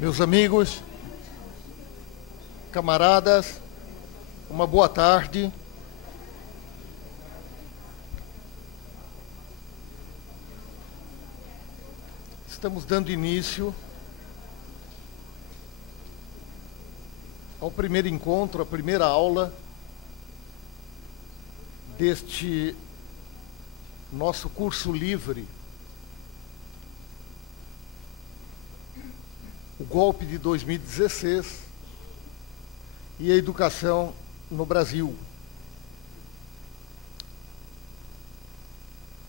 Meus amigos, camaradas, uma boa tarde. Estamos dando início ao primeiro encontro, a primeira aula deste nosso curso livre, o golpe de 2016 e a educação no Brasil.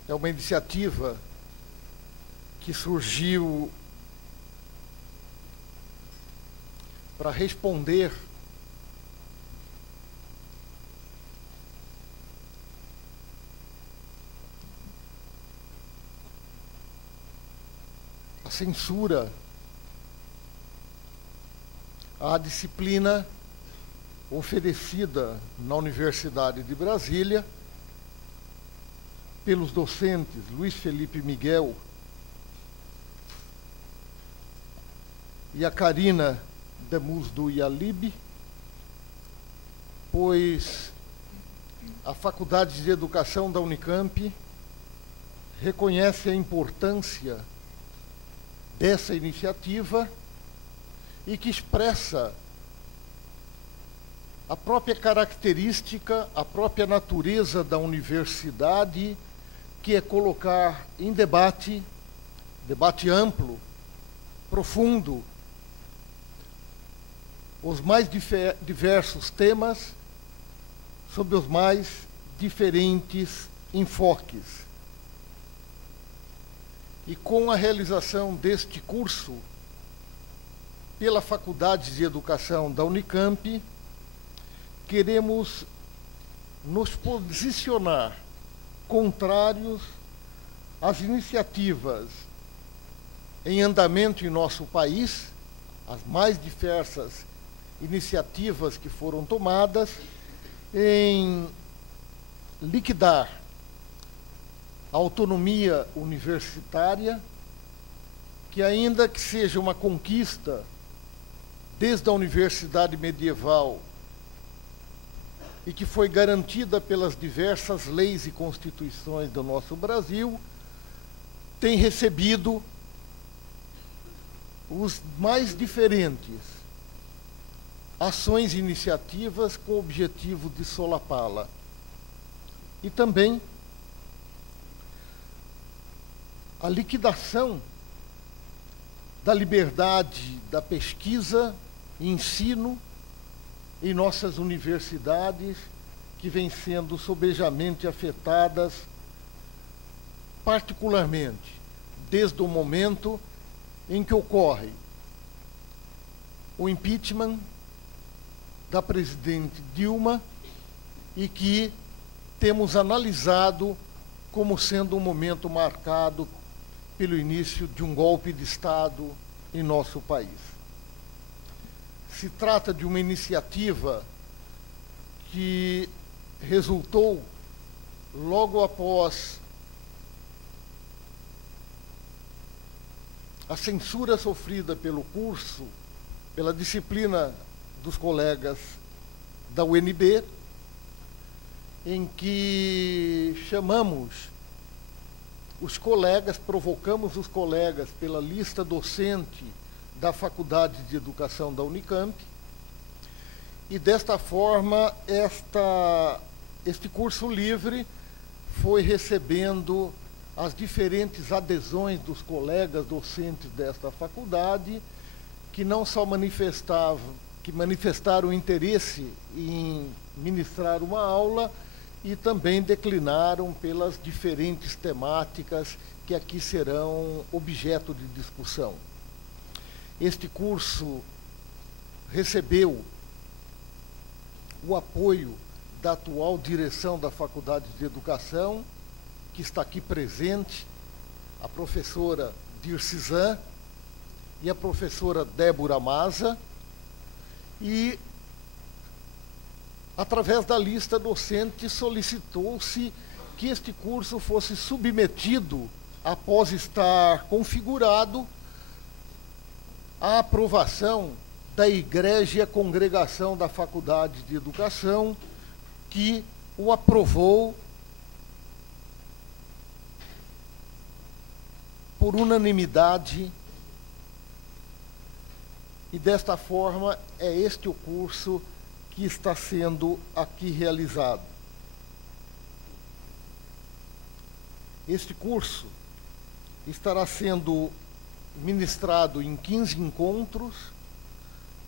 É uma iniciativa que surgiu para responder à censura à disciplina oferecida na Universidade de Brasília pelos docentes Luiz Felipe Miguel e a Karina Demus do Ialib, pois a Faculdade de Educação da Unicamp reconhece a importância dessa iniciativa e que expressa a própria característica, a própria natureza da universidade, que é colocar em debate amplo, profundo, os mais diversos temas, sob os mais diferentes enfoques. E com a realização deste curso pela Faculdade de Educação da Unicamp, queremos nos posicionar contrários às iniciativas em andamento em nosso país, as mais diversas iniciativas que foram tomadas em liquidar a autonomia universitária, que ainda que seja uma conquista desde a universidade medieval e que foi garantida pelas diversas leis e constituições do nosso Brasil, tem recebido os mais diferentes ações e iniciativas com o objetivo de solapá-la. E também a liquidação da liberdade da pesquisa e ensino em nossas universidades, que vêm sendo sobejamente afetadas, particularmente desde o momento em que ocorre o impeachment da presidente Dilma e que temos analisado como sendo um momento marcado pelo início de um golpe de Estado em nosso país. Se trata de uma iniciativa que resultou logo após a censura sofrida pelo curso, pela disciplina dos colegas da UNB, em que chamamos os colegas, provocamos os colegas pela lista docente da Faculdade de Educação da Unicamp, e desta forma este curso livre foi recebendo as diferentes adesões dos colegas docentes desta faculdade, que não só manifestaram interesse em ministrar uma aula, e também declinaram pelas diferentes temáticas que aqui serão objeto de discussão. Este curso recebeu o apoio da atual direção da Faculdade de Educação, que está aqui presente, a professora Dircizan e a professora Débora Maza, e através da lista docente solicitou-se que este curso fosse submetido, após estar configurado, a aprovação da Egrégia Congregação da Faculdade de Educação, que o aprovou por unanimidade, e desta forma é este o curso que está sendo aqui realizado. Este curso estará sendo ministrado em 15 encontros.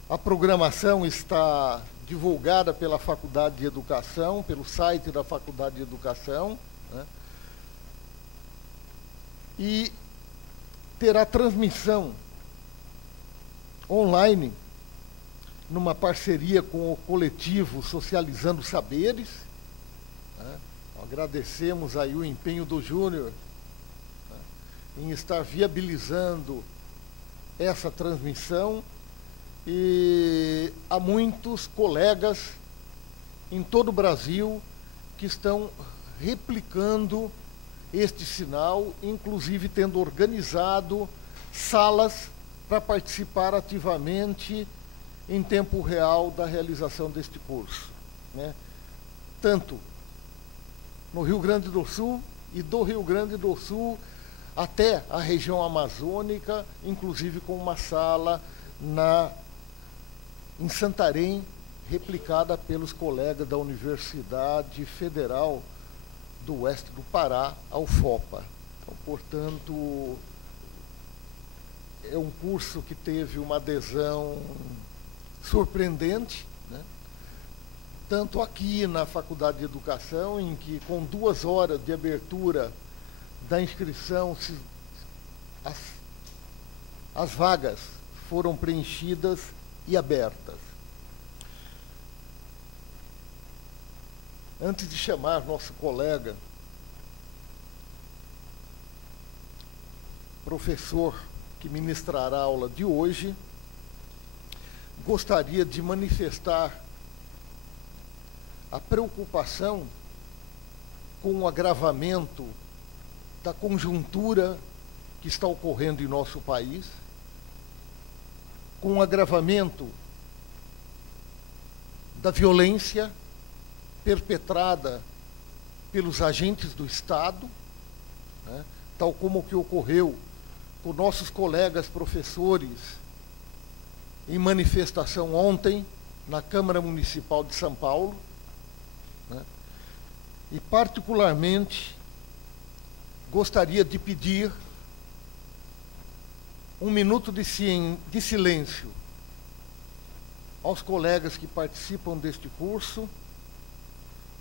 A programação está divulgada pela Faculdade de Educação, pelo site da Faculdade de Educação, né? E terá transmissão online, numa parceria com o coletivo Socializando Saberes, né? Agradecemos aí o empenho do Júnior, né, em estar viabilizando essa transmissão, e há muitos colegas em todo o Brasil que estão replicando este sinal, inclusive tendo organizado salas para participar ativamente em tempo real da realização deste curso, né? Tanto no Rio Grande do Sul e do Rio Grande do Sul até a região amazônica, inclusive com uma sala em Santarém, replicada pelos colegas da Universidade Federal do Oeste do Pará, a UFOPA. Então, portanto, é um curso que teve uma adesão surpreendente, né? Tanto aqui na Faculdade de Educação, em que com 2 horas de abertura da inscrição, as vagas foram preenchidas e abertas. Antes de chamar nosso colega, professor que ministrará a aula de hoje, gostaria de manifestar a preocupação com o agravamento da conjuntura que está ocorrendo em nosso país, com o agravamento da violência perpetrada pelos agentes do Estado, né, tal como o que ocorreu com nossos colegas professores em manifestação ontem na Câmara Municipal de São Paulo, né, e particularmente gostaria de pedir 1 minuto de silêncio aos colegas que participam deste curso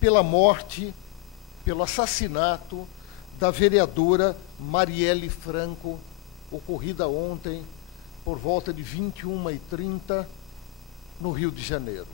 pela morte, pelo assassinato da vereadora Marielle Franco, ocorrida ontem por volta de 21h30 no Rio de Janeiro.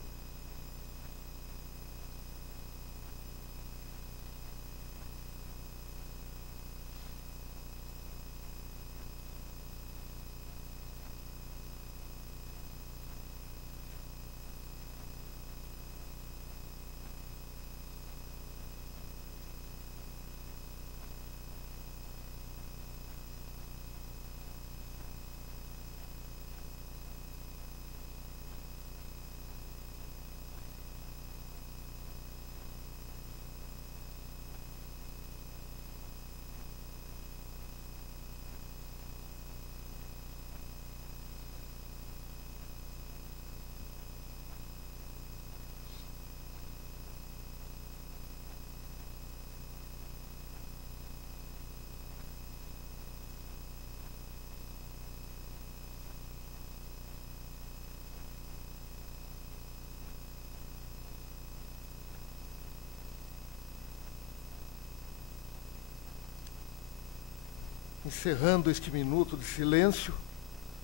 Encerrando este minuto de silêncio,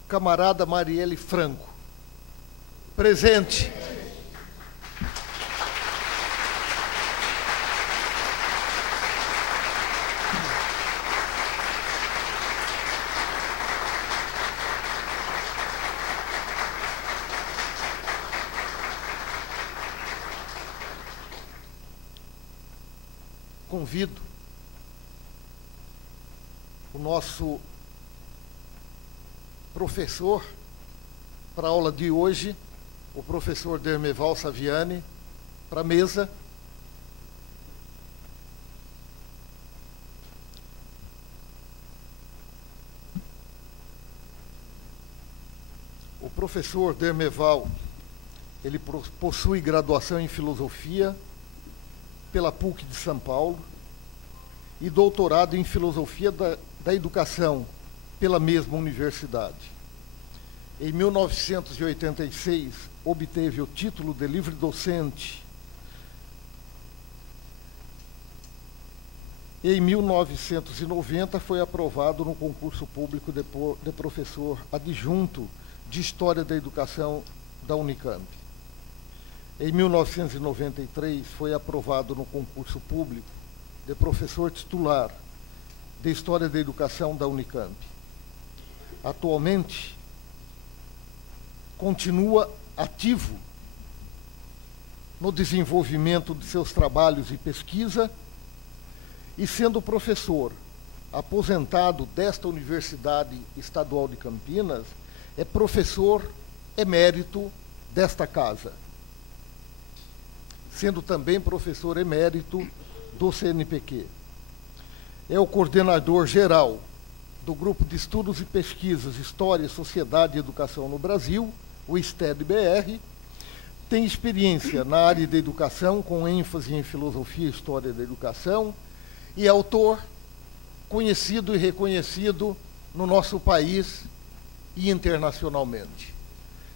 camarada Marielle Franco. Presente. Convido o nosso professor para a aula de hoje o professor Dermeval Saviani, para a mesa. O professor Dermeval, ele possui graduação em Filosofia pela PUC de São Paulo e doutorado em Filosofia da Educação pela mesma universidade. Em 1986, obteve o título de livre docente. E em 1990 foi aprovado no concurso público de professor adjunto de História da Educação da Unicamp. Em 1993 foi aprovado no concurso público de professor titular de História da Educação da Unicamp. Atualmente, continua ativo no desenvolvimento de seus trabalhos e pesquisa e, sendo professor aposentado desta Universidade Estadual de Campinas, é professor emérito desta casa, sendo também professor emérito do CNPq. É o coordenador geral do Grupo de Estudos e Pesquisas História, Sociedade e Educação no Brasil, o STED-BR, tem experiência na área de educação, com ênfase em filosofia e história da educação, e é autor conhecido e reconhecido no nosso país e internacionalmente.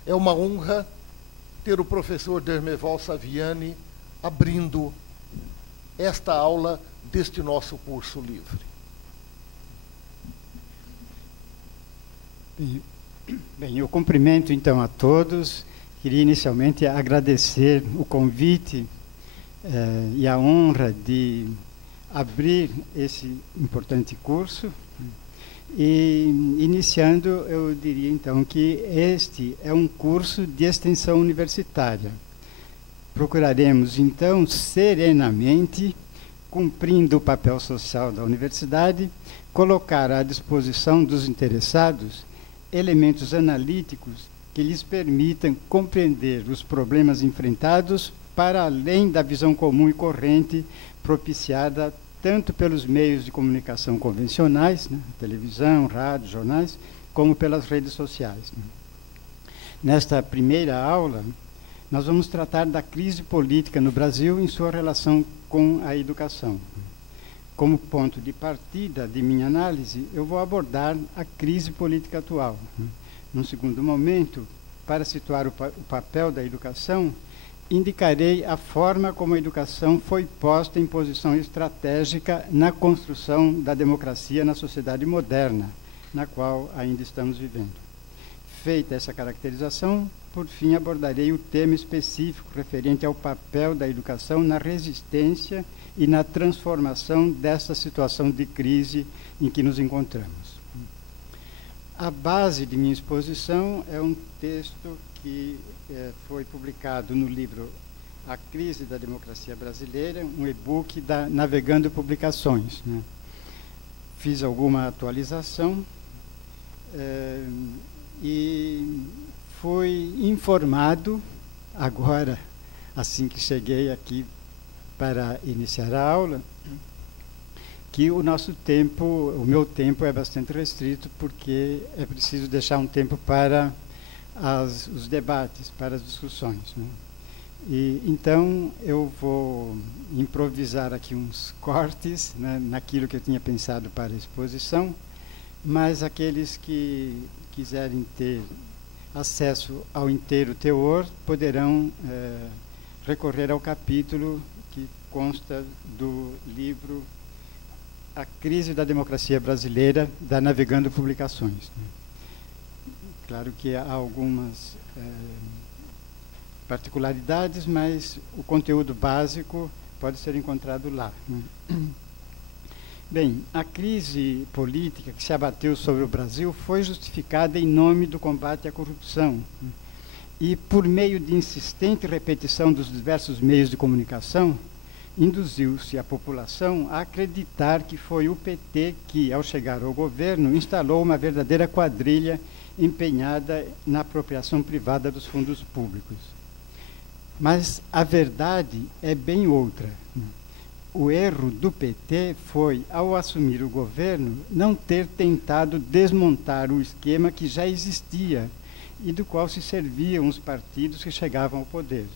É uma honra ter o professor Dermeval Saviani abrindo esta aula deste nosso curso livre. Bem, eu cumprimento então a todos. Queria inicialmente agradecer o convite e a honra de abrir esse importante curso. E, iniciando, eu diria então que este é um curso de extensão universitária. Procuraremos então serenamente, cumprindo o papel social da universidade, colocar à disposição dos interessados elementos analíticos que lhes permitam compreender os problemas enfrentados para além da visão comum e corrente propiciada tanto pelos meios de comunicação convencionais, né, televisão, rádio, jornais, como pelas redes sociais. Né. Nesta primeira aula, nós vamos tratar da crise política no Brasil em sua relação com a educação. Como ponto de partida de minha análise, eu vou abordar a crise política atual. Num segundo momento, para situar o papel da educação, indicarei a forma como a educação foi posta em posição estratégica na construção da democracia na sociedade moderna, na qual ainda estamos vivendo. Feita essa caracterização, por fim, abordarei o tema específico referente ao papel da educação na resistência e na transformação dessa situação de crise em que nos encontramos. A base de minha exposição é um texto que foi publicado no livro A Crise da Democracia Brasileira, um e-book da Navegando Publicações. Né? Fiz alguma atualização e fui informado agora, assim que cheguei aqui para iniciar a aula, que o nosso tempo, o meu tempo é bastante restrito, porque é preciso deixar um tempo para os debates, para as discussões. Né? E, então, eu vou improvisar aqui uns cortes, né, naquilo que eu tinha pensado para a exposição, mas aqueles que quiserem ter acesso ao inteiro teor poderão recorrer ao capítulo que consta do livro A Crise da Democracia Brasileira, da Navegando Publicações. Claro que há algumas particularidades, mas o conteúdo básico pode ser encontrado lá. Né? Bem, a crise política que se abateu sobre o Brasil foi justificada em nome do combate à corrupção. E, por meio de insistente repetição dos diversos meios de comunicação, induziu-se a população a acreditar que foi o PT que, ao chegar ao governo, instalou uma verdadeira quadrilha empenhada na apropriação privada dos fundos públicos. Mas a verdade é bem outra. O erro do PT foi, ao assumir o governo, não ter tentado desmontar o esquema que já existia e do qual se serviam os partidos que chegavam ao poder.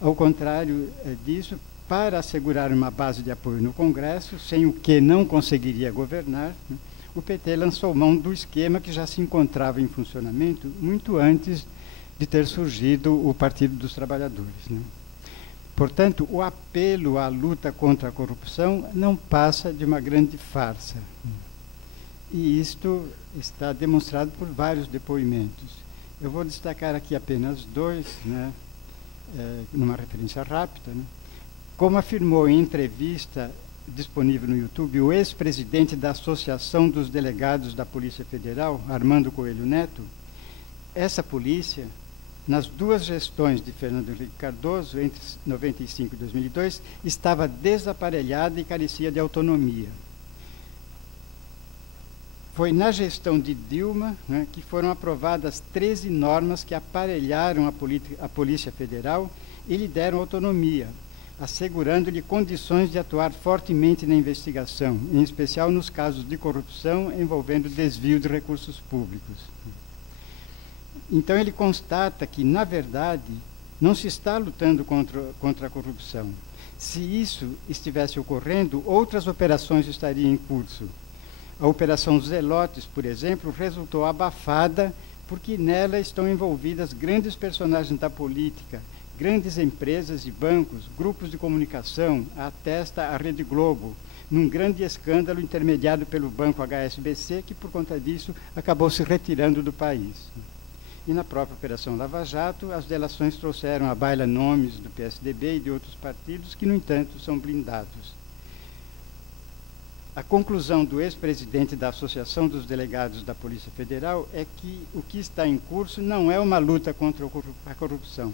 Ao contrário disso, para assegurar uma base de apoio no Congresso, sem o que não conseguiria governar, o PT lançou mão do esquema que já se encontrava em funcionamento muito antes de ter surgido o Partido dos Trabalhadores. Portanto, o apelo à luta contra a corrupção não passa de uma grande farsa. E isto está demonstrado por vários depoimentos. Eu vou destacar aqui apenas dois, numa referência rápida. Como afirmou em entrevista disponível no YouTube o ex-presidente da Associação dos Delegados da Polícia Federal, Armando Coelho Neto, essa polícia, nas duas gestões de Fernando Henrique Cardoso, entre 95 e 2002, estava desaparelhada e carecia de autonomia. Foi na gestão de Dilma que foram aprovadas 13 normas que aparelharam a Polícia Federal e lhe deram autonomia, assegurando-lhe condições de atuar fortemente na investigação, em especial nos casos de corrupção envolvendo desvio de recursos públicos. Então, ele constata que, na verdade, não se está lutando contra a corrupção. Se isso estivesse ocorrendo, outras operações estariam em curso. A Operação Zelotes, por exemplo, resultou abafada porque nela estão envolvidas grandes personagens da política, grandes empresas e bancos, grupos de comunicação, atesta a Rede Globo, num grande escândalo intermediado pelo banco HSBC, que, por conta disso, acabou se retirando do país. E na própria Operação Lava Jato, as delações trouxeram à baila nomes do PSDB e de outros partidos que, no entanto, são blindados. A conclusão do ex-presidente da Associação dos Delegados da Polícia Federal é que o que está em curso não é uma luta contra a corrupção,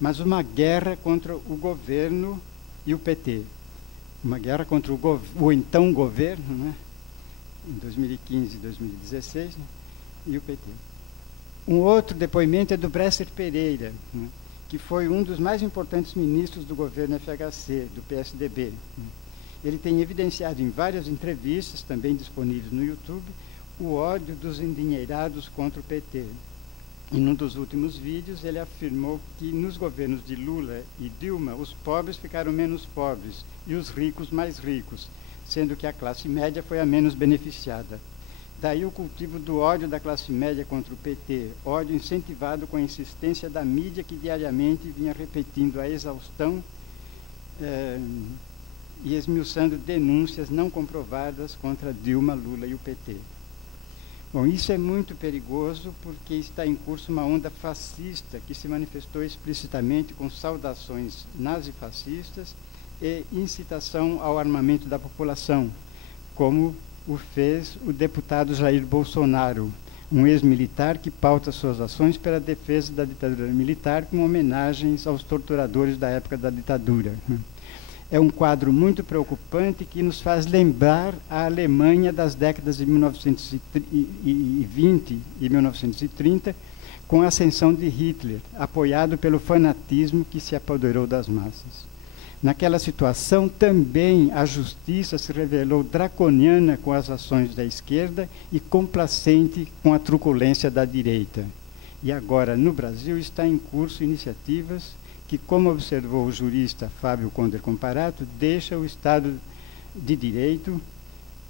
mas uma guerra contra o governo e o PT. Uma guerra contra o então governo, em 2015 e 2016, e o PT. Um outro depoimento é do Bresser Pereira, que foi um dos mais importantes ministros do governo FHC, do PSDB. Ele tem evidenciado em várias entrevistas, também disponíveis no YouTube, o ódio dos endinheirados contra o PT. E num dos últimos vídeos, ele afirmou que nos governos de Lula e Dilma, os pobres ficaram menos pobres e os ricos mais ricos, sendo que a classe média foi a menos beneficiada. Daí o cultivo do ódio da classe média contra o PT, ódio incentivado com a insistência da mídia que diariamente vinha repetindo a exaustão e esmiuçando denúncias não comprovadas contra Dilma, Lula e o PT. Bom, isso é muito perigoso porque está em curso uma onda fascista que se manifestou explicitamente com saudações nazifascistas e incitação ao armamento da população, como o fez o deputado Jair Bolsonaro, um ex-militar que pauta suas ações pela defesa da ditadura militar com homenagens aos torturadores da época da ditadura. É um quadro muito preocupante que nos faz lembrar a Alemanha das décadas de 1920 e 1930, com a ascensão de Hitler, apoiado pelo fanatismo que se apoderou das massas. Naquela situação, também a justiça se revelou draconiana com as ações da esquerda e complacente com a truculência da direita. E agora, no Brasil, está em curso iniciativas que, como observou o jurista Fábio Conder Comparato, deixa o Estado de Direito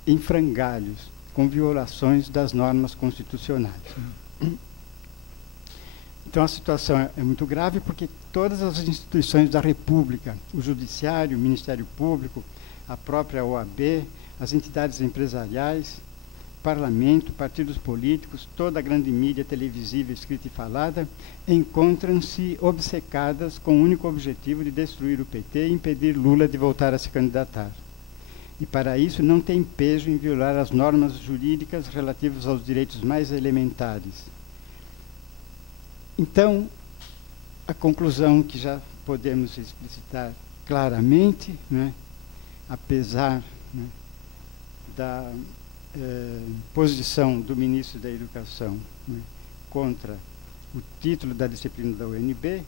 em frangalhos, com violações das normas constitucionais. Então, a situação é muito grave porque todas as instituições da República, o Judiciário, o Ministério Público, a própria OAB, as entidades empresariais, Parlamento, partidos políticos, toda a grande mídia televisiva, escrita e falada, encontram-se obcecadas com o único objetivo de destruir o PT e impedir Lula de voltar a se candidatar. E, para isso, não tem pejo em violar as normas jurídicas relativas aos direitos mais elementares. Então, a conclusão que já podemos explicitar claramente, apesar da posição do ministro da Educação contra o título da disciplina da UNB,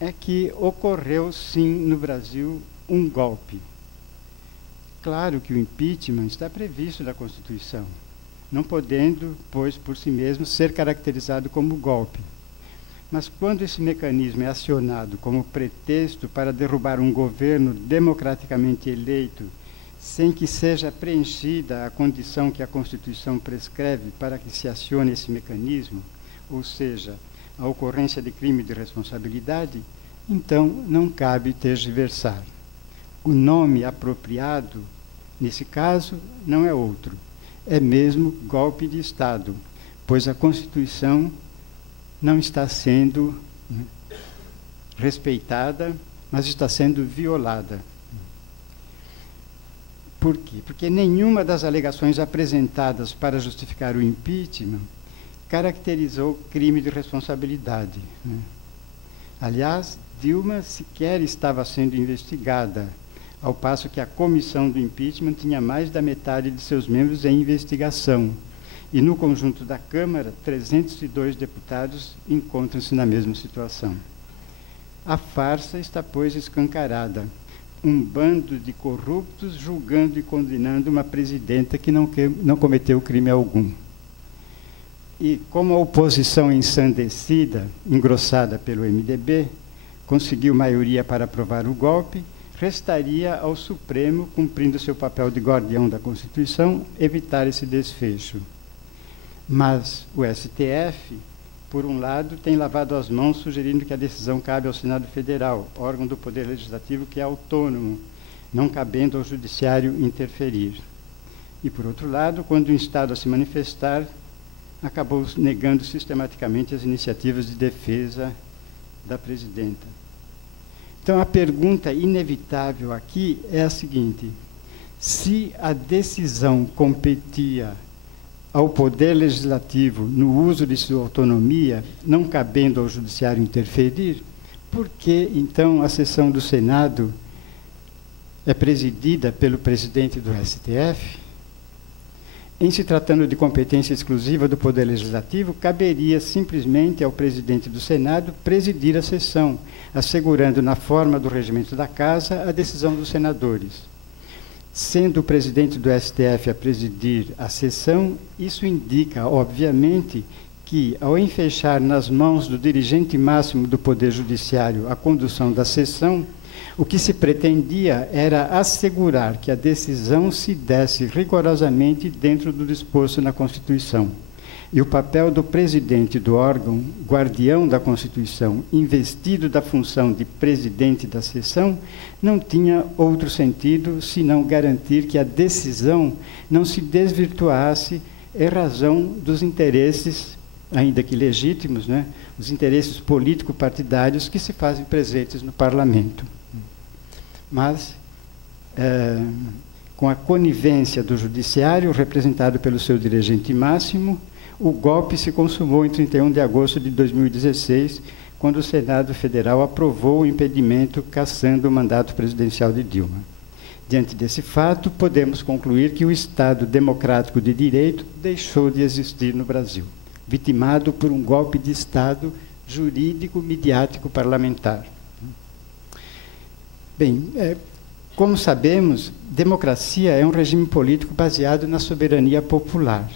é que ocorreu, sim, no Brasil, um golpe. Claro que o impeachment está previsto na Constituição, não podendo, pois, por si mesmo, ser caracterizado como golpe. Mas quando esse mecanismo é acionado como pretexto para derrubar um governo democraticamente eleito, sem que seja preenchida a condição que a Constituição prescreve para que se acione esse mecanismo, ou seja, a ocorrência de crime de responsabilidade, então não cabe tergiversar. O nome apropriado, nesse caso, não é outro, é mesmo golpe de Estado, pois a Constituição não está sendo respeitada, mas está sendo violada. Por quê? Porque nenhuma das alegações apresentadas para justificar o impeachment caracterizou crime de responsabilidade. Aliás, Dilma sequer estava sendo investigada, ao passo que a comissão do impeachment tinha mais da metade de seus membros em investigação. E no conjunto da Câmara, 302 deputados encontram-se na mesma situação. A farsa está, pois, escancarada. Um bando de corruptos julgando e condenando uma presidenta que não cometeu crime algum. E como a oposição ensandecida, engrossada pelo MDB, conseguiu maioria para aprovar o golpe, restaria ao Supremo, cumprindo seu papel de guardião da Constituição, evitar esse desfecho. Mas o STF, por um lado, tem lavado as mãos, sugerindo que a decisão cabe ao Senado Federal, órgão do Poder Legislativo que é autônomo, não cabendo ao Judiciário interferir. E, por outro lado, quando o Estado a se manifestar, acabou negando sistematicamente as iniciativas de defesa da presidenta. Então, a pergunta inevitável aqui é a seguinte: se a decisão competia ao Poder Legislativo no uso de sua autonomia, não cabendo ao Judiciário interferir, por que, então, a sessão do Senado é presidida pelo presidente do STF? Em se tratando de competência exclusiva do Poder Legislativo, caberia simplesmente ao presidente do Senado presidir a sessão, assegurando, na forma do regimento da Casa, a decisão dos senadores. Sendo o presidente do STF a presidir a sessão, isso indica, obviamente, que, ao enfeixar nas mãos do dirigente máximo do Poder Judiciário a condução da sessão, o que se pretendia era assegurar que a decisão se desse rigorosamente dentro do disposto na Constituição. E o papel do presidente do órgão, guardião da Constituição, investido da função de presidente da sessão, não tinha outro sentido senão garantir que a decisão não se desvirtuasse em razão dos interesses, ainda que legítimos, os interesses político-partidários que se fazem presentes no Parlamento. Mas, com a conivência do Judiciário, representado pelo seu dirigente máximo, o golpe se consumou em 31 de agosto de 2016, quando o Senado Federal aprovou o impedimento cassando o mandato presidencial de Dilma. Diante desse fato, podemos concluir que o Estado democrático de direito deixou de existir no Brasil, vitimado por um golpe de Estado jurídico, midiático, parlamentar. Bem, como sabemos, democracia é um regime político baseado na soberania popular.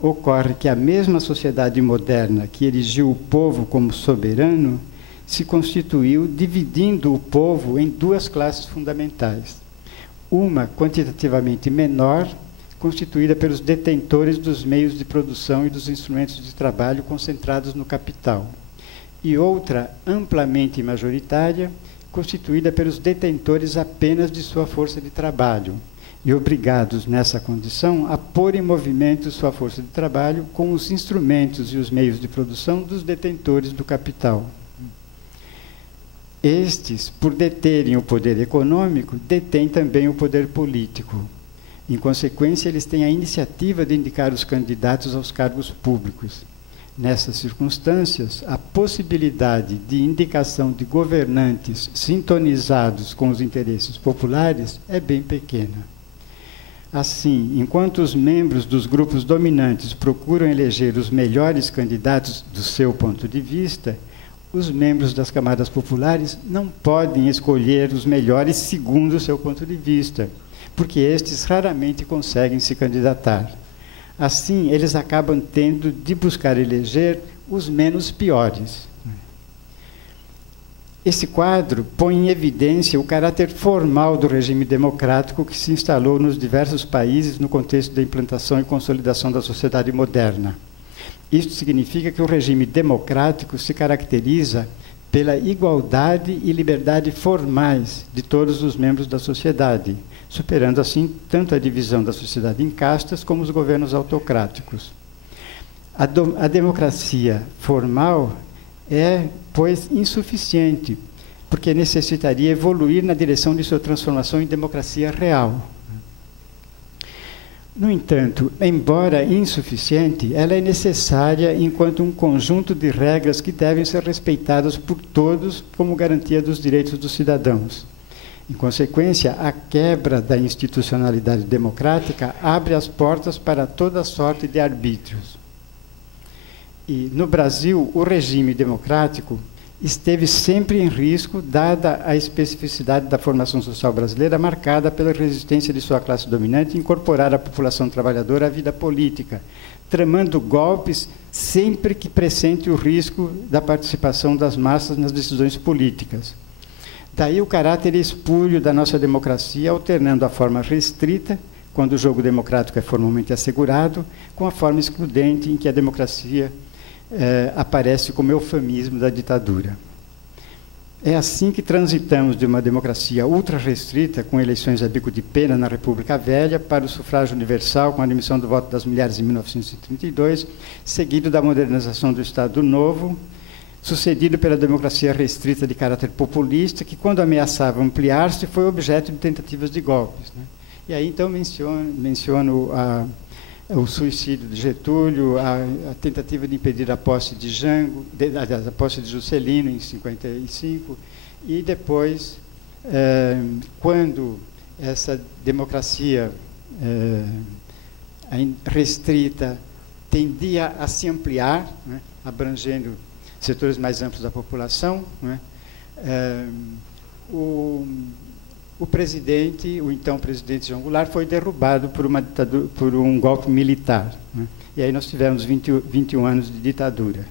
Ocorre que a mesma sociedade moderna que erigiu o povo como soberano se constituiu dividindo o povo em duas classes fundamentais. Uma quantitativamente menor, constituída pelos detentores dos meios de produção e dos instrumentos de trabalho concentrados no capital. E outra amplamente majoritária, constituída pelos detentores apenas de sua força de trabalho, e obrigados, nessa condição, a pôr em movimento sua força de trabalho com os instrumentos e os meios de produção dos detentores do capital. Estes, por deterem o poder econômico, detêm também o poder político. Em consequência, eles têm a iniciativa de indicar os candidatos aos cargos públicos. Nessas circunstâncias, a possibilidade de indicação de governantes sintonizados com os interesses populares é bem pequena. Assim, enquanto os membros dos grupos dominantes procuram eleger os melhores candidatos do seu ponto de vista, os membros das camadas populares não podem escolher os melhores segundo o seu ponto de vista, porque estes raramente conseguem se candidatar. Assim, eles acabam tendo de buscar eleger os menos piores. Esse quadro põe em evidência o caráter formal do regime democrático que se instalou nos diversos países no contexto da implantação e consolidação da sociedade moderna. Isto significa que o regime democrático se caracteriza pela igualdade e liberdade formais de todos os membros da sociedade, superando assim tanto a divisão da sociedade em castas como os governos autocráticos. A democracia formal é, pois, insuficiente, porque necessitaria evoluir na direção de sua transformação em democracia real. No entanto, embora insuficiente, ela é necessária enquanto um conjunto de regras que devem ser respeitadas por todos como garantia dos direitos dos cidadãos. Em consequência, a quebra da institucionalidade democrática abre as portas para toda sorte de arbítrios. E, no Brasil, o regime democrático esteve sempre em risco, dada a especificidade da formação social brasileira, marcada pela resistência de sua classe dominante em incorporar a população trabalhadora à vida política, tramando golpes sempre que pressente o risco da participação das massas nas decisões políticas. Daí o caráter espúrio da nossa democracia, alternando a forma restrita, quando o jogo democrático é formalmente assegurado, com a forma excludente em que a democracia aparece como eufemismo da ditadura. É assim que transitamos de uma democracia ultra-restrita, com eleições a bico de pena na República Velha, para o sufrágio universal, com a admissão do voto das mulheres em 1932, seguido da modernização do Estado Novo, sucedido pela democracia restrita de caráter populista, que, quando ameaçava ampliar-se, foi objeto de tentativas de golpes, né? E aí, então, menciono o suicídio de Getúlio, a tentativa de impedir a posse de Jango, a posse de Juscelino em 1955, e depois, quando essa democracia restrita tendia a se ampliar, né, abrangendo setores mais amplos da população, né, o presidente, o então presidente João Goulart, foi derrubado por um golpe militar, né? E aí nós tivemos 21 anos de ditadura.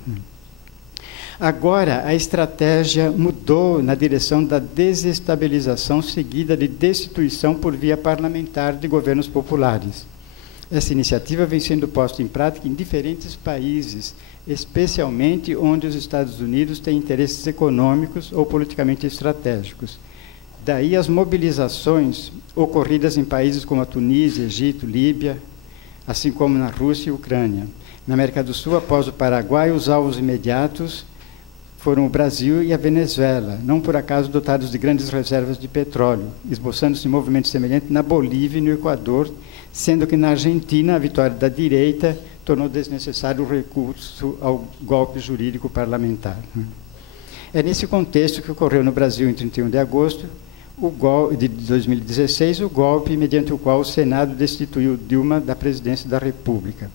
Agora, a estratégia mudou na direção da desestabilização seguida de destituição por via parlamentar de governos populares. Essa iniciativa vem sendo posta em prática em diferentes países, especialmente onde os Estados Unidos têm interesses econômicos ou politicamente estratégicos. Daí as mobilizações ocorridas em países como a Tunísia, Egito, Líbia, assim como na Rússia e Ucrânia. Na América do Sul, após o Paraguai, os alvos imediatos foram o Brasil e a Venezuela, não por acaso dotados de grandes reservas de petróleo, esboçando-se movimento semelhante na Bolívia e no Equador, sendo que na Argentina a vitória da direita tornou desnecessário o recurso ao golpe jurídico parlamentar. É nesse contexto que ocorreu no Brasil, em 31 de agosto, de 2016, o golpe mediante o qual o Senado destituiu Dilma da presidência da República.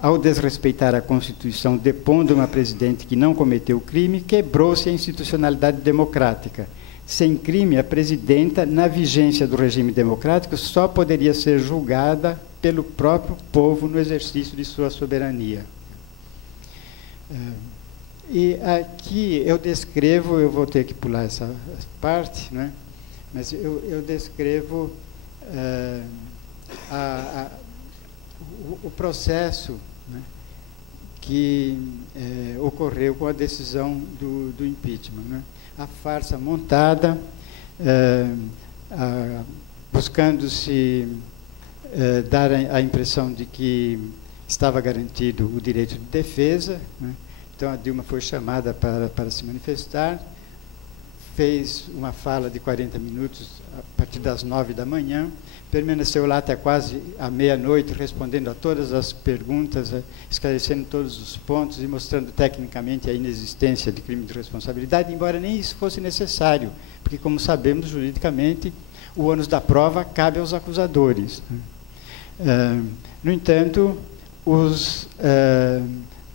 Ao desrespeitar a Constituição, depondo uma presidente que não cometeu crime, quebrou-se a institucionalidade democrática. Sem crime, a presidenta, na vigência do regime democrático, só poderia ser julgada pelo próprio povo no exercício de sua soberania. E aqui eu descrevo, eu vou ter que pular essa parte, né? Mas eu descrevo o processo, né, que ocorreu com a decisão do impeachment, né? A farsa montada, buscando-se dar a impressão de que estava garantido o direito de defesa, né? Então a Dilma foi chamada para se manifestar, fez uma fala de 40 minutos a partir das 9 da manhã, permaneceu lá até quase à meia-noite, respondendo a todas as perguntas, esclarecendo todos os pontos e mostrando tecnicamente a inexistência de crime de responsabilidade, embora nem isso fosse necessário, porque, como sabemos, juridicamente, o ônus da prova cabe aos acusadores. No entanto, os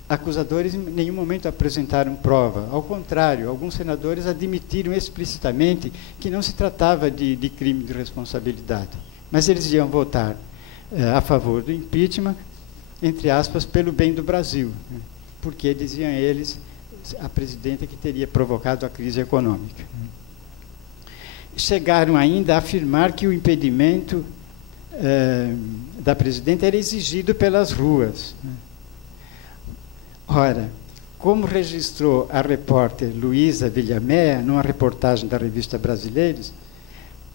acusadores em nenhum momento apresentaram prova. Ao contrário, alguns senadores admitiram explicitamente que não se tratava de crime de responsabilidade, mas eles iam votar a favor do impeachment, entre aspas, pelo bem do Brasil, né? Porque, diziam eles, a presidenta que teria provocado a crise econômica. Chegaram ainda a afirmar que o impedimento da presidenta era exigido pelas ruas, né? Ora, como registrou a repórter Luísa Villamea, numa reportagem da revista Brasileiros,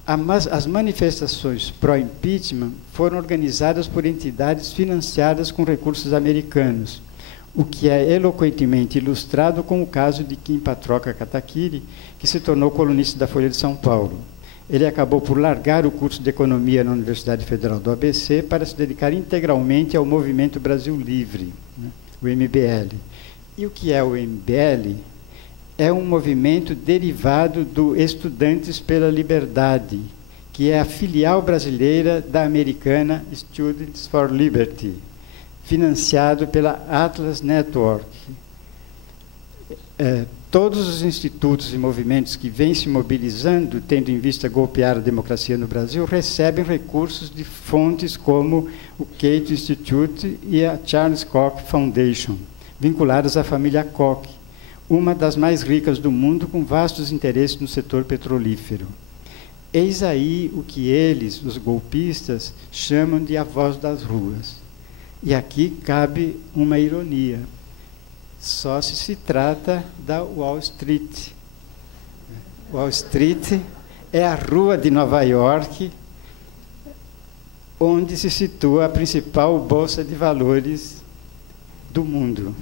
as manifestações pró-impeachment foram organizadas por entidades financiadas com recursos americanos, o que é eloquentemente ilustrado com o caso de Kim Patroca Kataguiri, que se tornou colunista da Folha de São Paulo. Ele acabou por largar o curso de Economia na Universidade Federal do ABC para se dedicar integralmente ao Movimento Brasil Livre, né? O MBL. E o que é o MBL? É um movimento derivado do Estudantes pela Liberdade, que é a filial brasileira da americana Students for Liberty, financiado pela Atlas Network. Todos os institutos e movimentos que vêm se mobilizando, tendo em vista golpear a democracia no Brasil, recebem recursos de fontes como o Cato Institute e a Charles Koch Foundation, vinculadas à família Koch, uma das mais ricas do mundo, com vastos interesses no setor petrolífero. Eis aí o que eles, os golpistas, chamam de a voz das ruas. E aqui cabe uma ironia. Só se trata da Wall Street. Wall Street é a rua de Nova York, onde se situa a principal bolsa de valores do mundo,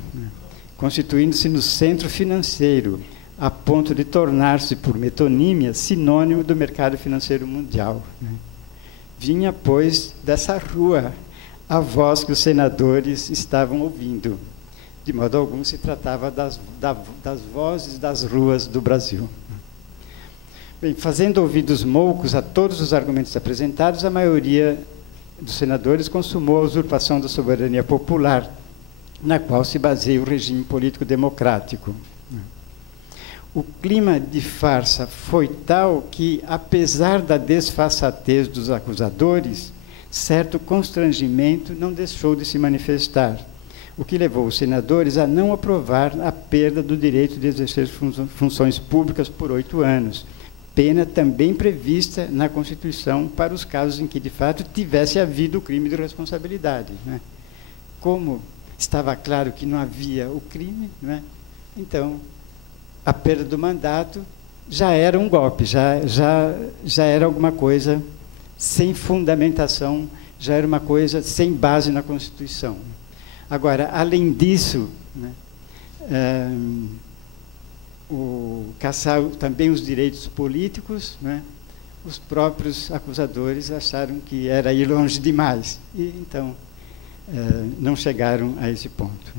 constituindo-se no centro financeiro, a ponto de tornar-se, por metonímia, sinônimo do mercado financeiro mundial. Vinha, pois, dessa rua a voz que os senadores estavam ouvindo. De modo algum se tratava das vozes das ruas do Brasil. Bem, fazendo ouvidos moucos a todos os argumentos apresentados, a maioria dos senadores consumou a usurpação da soberania popular, na qual se baseia o regime político democrático. O clima de farsa foi tal que, apesar da desfaçatez dos acusadores, certo constrangimento não deixou de se manifestar, o que levou os senadores a não aprovar a perda do direito de exercer funções públicas por 8 anos, pena também prevista na Constituição para os casos em que, de fato, tivesse havido o crime de responsabilidade, né? Como estava claro que não havia o crime, né? Então, a perda do mandato já era um golpe, já era alguma coisa sem fundamentação, já era uma coisa sem base na Constituição. Agora, além disso, né, caçar também os direitos políticos, né, os próprios acusadores acharam que era ir longe demais, e então não chegaram a esse ponto.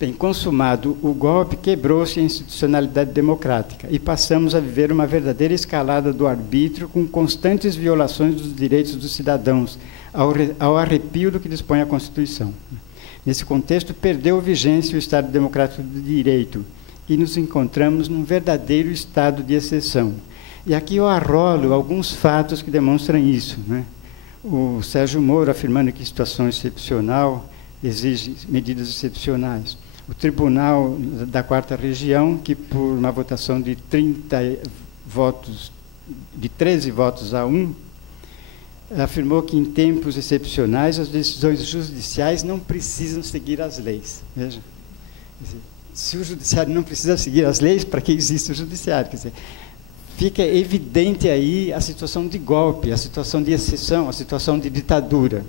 Bem, consumado o golpe, quebrou-se a institucionalidade democrática e passamos a viver uma verdadeira escalada do arbítrio com constantes violações dos direitos dos cidadãos, ao arrepio do que dispõe a Constituição. Nesse contexto, perdeu vigência o Estado Democrático de Direito e nos encontramos num verdadeiro estado de exceção. E aqui eu arrolo alguns fatos que demonstram isso, né? O Sérgio Moro afirmando que situação excepcional exige medidas excepcionais. O Tribunal da 4ª Região, que por uma votação de 13 votos a 1, afirmou que em tempos excepcionais as decisões judiciais não precisam seguir as leis. Veja, se o judiciário não precisa seguir as leis, para que existe o judiciário? Quer dizer, fica evidente aí a situação de golpe, a situação de exceção, a situação de ditadura.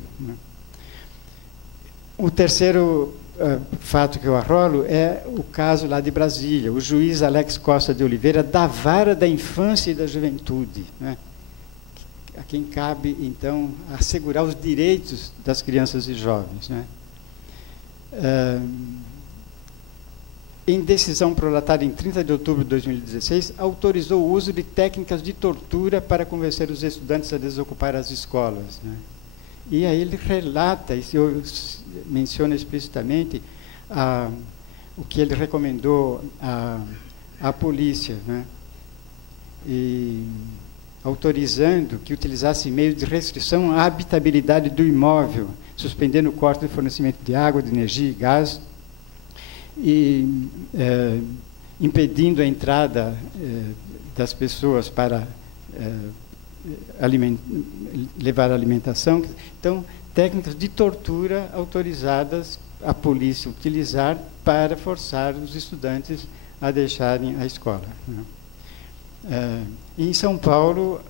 O terceiro fato que eu arrolo é o caso lá de Brasília, o juiz Alex Costa de Oliveira, da vara da infância e da juventude, né? A quem cabe, então, assegurar os direitos das crianças e jovens, né? Em decisão prolatada em 30 de outubro de 2016, autorizou o uso de técnicas de tortura para convencer os estudantes a desocupar as escolas, né? E aí ele relata, e menciona explicitamente o que ele recomendou à polícia, né? E autorizando que utilizasse meios de restrição à habitabilidade do imóvel, suspendendo o corte do fornecimento de água, de energia e gás, e impedindo a entrada das pessoas para levar alimentação. Então, técnicas de tortura autorizadas a polícia utilizar para forçar os estudantes a deixarem a escola, né? Em São Paulo,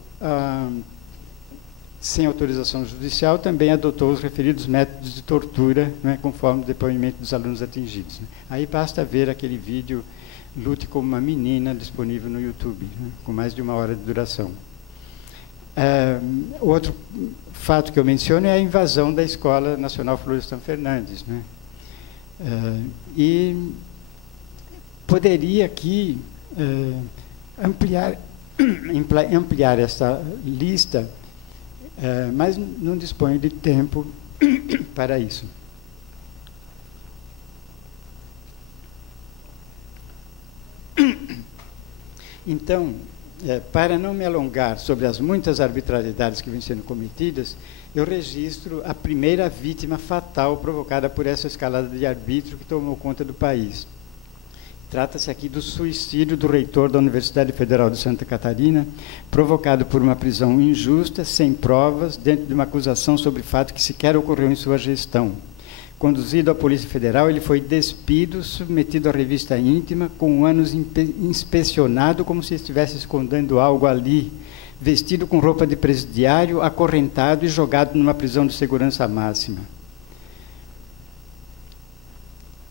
sem autorização judicial, também adotou os referidos métodos de tortura, né, conforme o depoimento dos alunos atingidos, né? Aí basta ver aquele vídeo Lute como uma Menina, disponível no YouTube, né, com mais de 1 hora de duração. Outro fato que eu menciono é a invasão da Escola Nacional Florestan Fernandes, né? E poderia aqui ampliar essa lista, mas não disponho de tempo para isso. Então, para não me alongar sobre as muitas arbitrariedades que vêm sendo cometidas, eu registro a primeira vítima fatal provocada por essa escalada de arbítrio que tomou conta do país. Trata-se aqui do suicídio do reitor da Universidade Federal de Santa Catarina, provocado por uma prisão injusta, sem provas, dentro de uma acusação sobre fato que sequer ocorreu em sua gestão. Conduzido à Polícia Federal, ele foi despido, submetido à revista íntima, com ânus inspecionado como se estivesse escondendo algo ali, vestido com roupa de presidiário, acorrentado e jogado numa prisão de segurança máxima.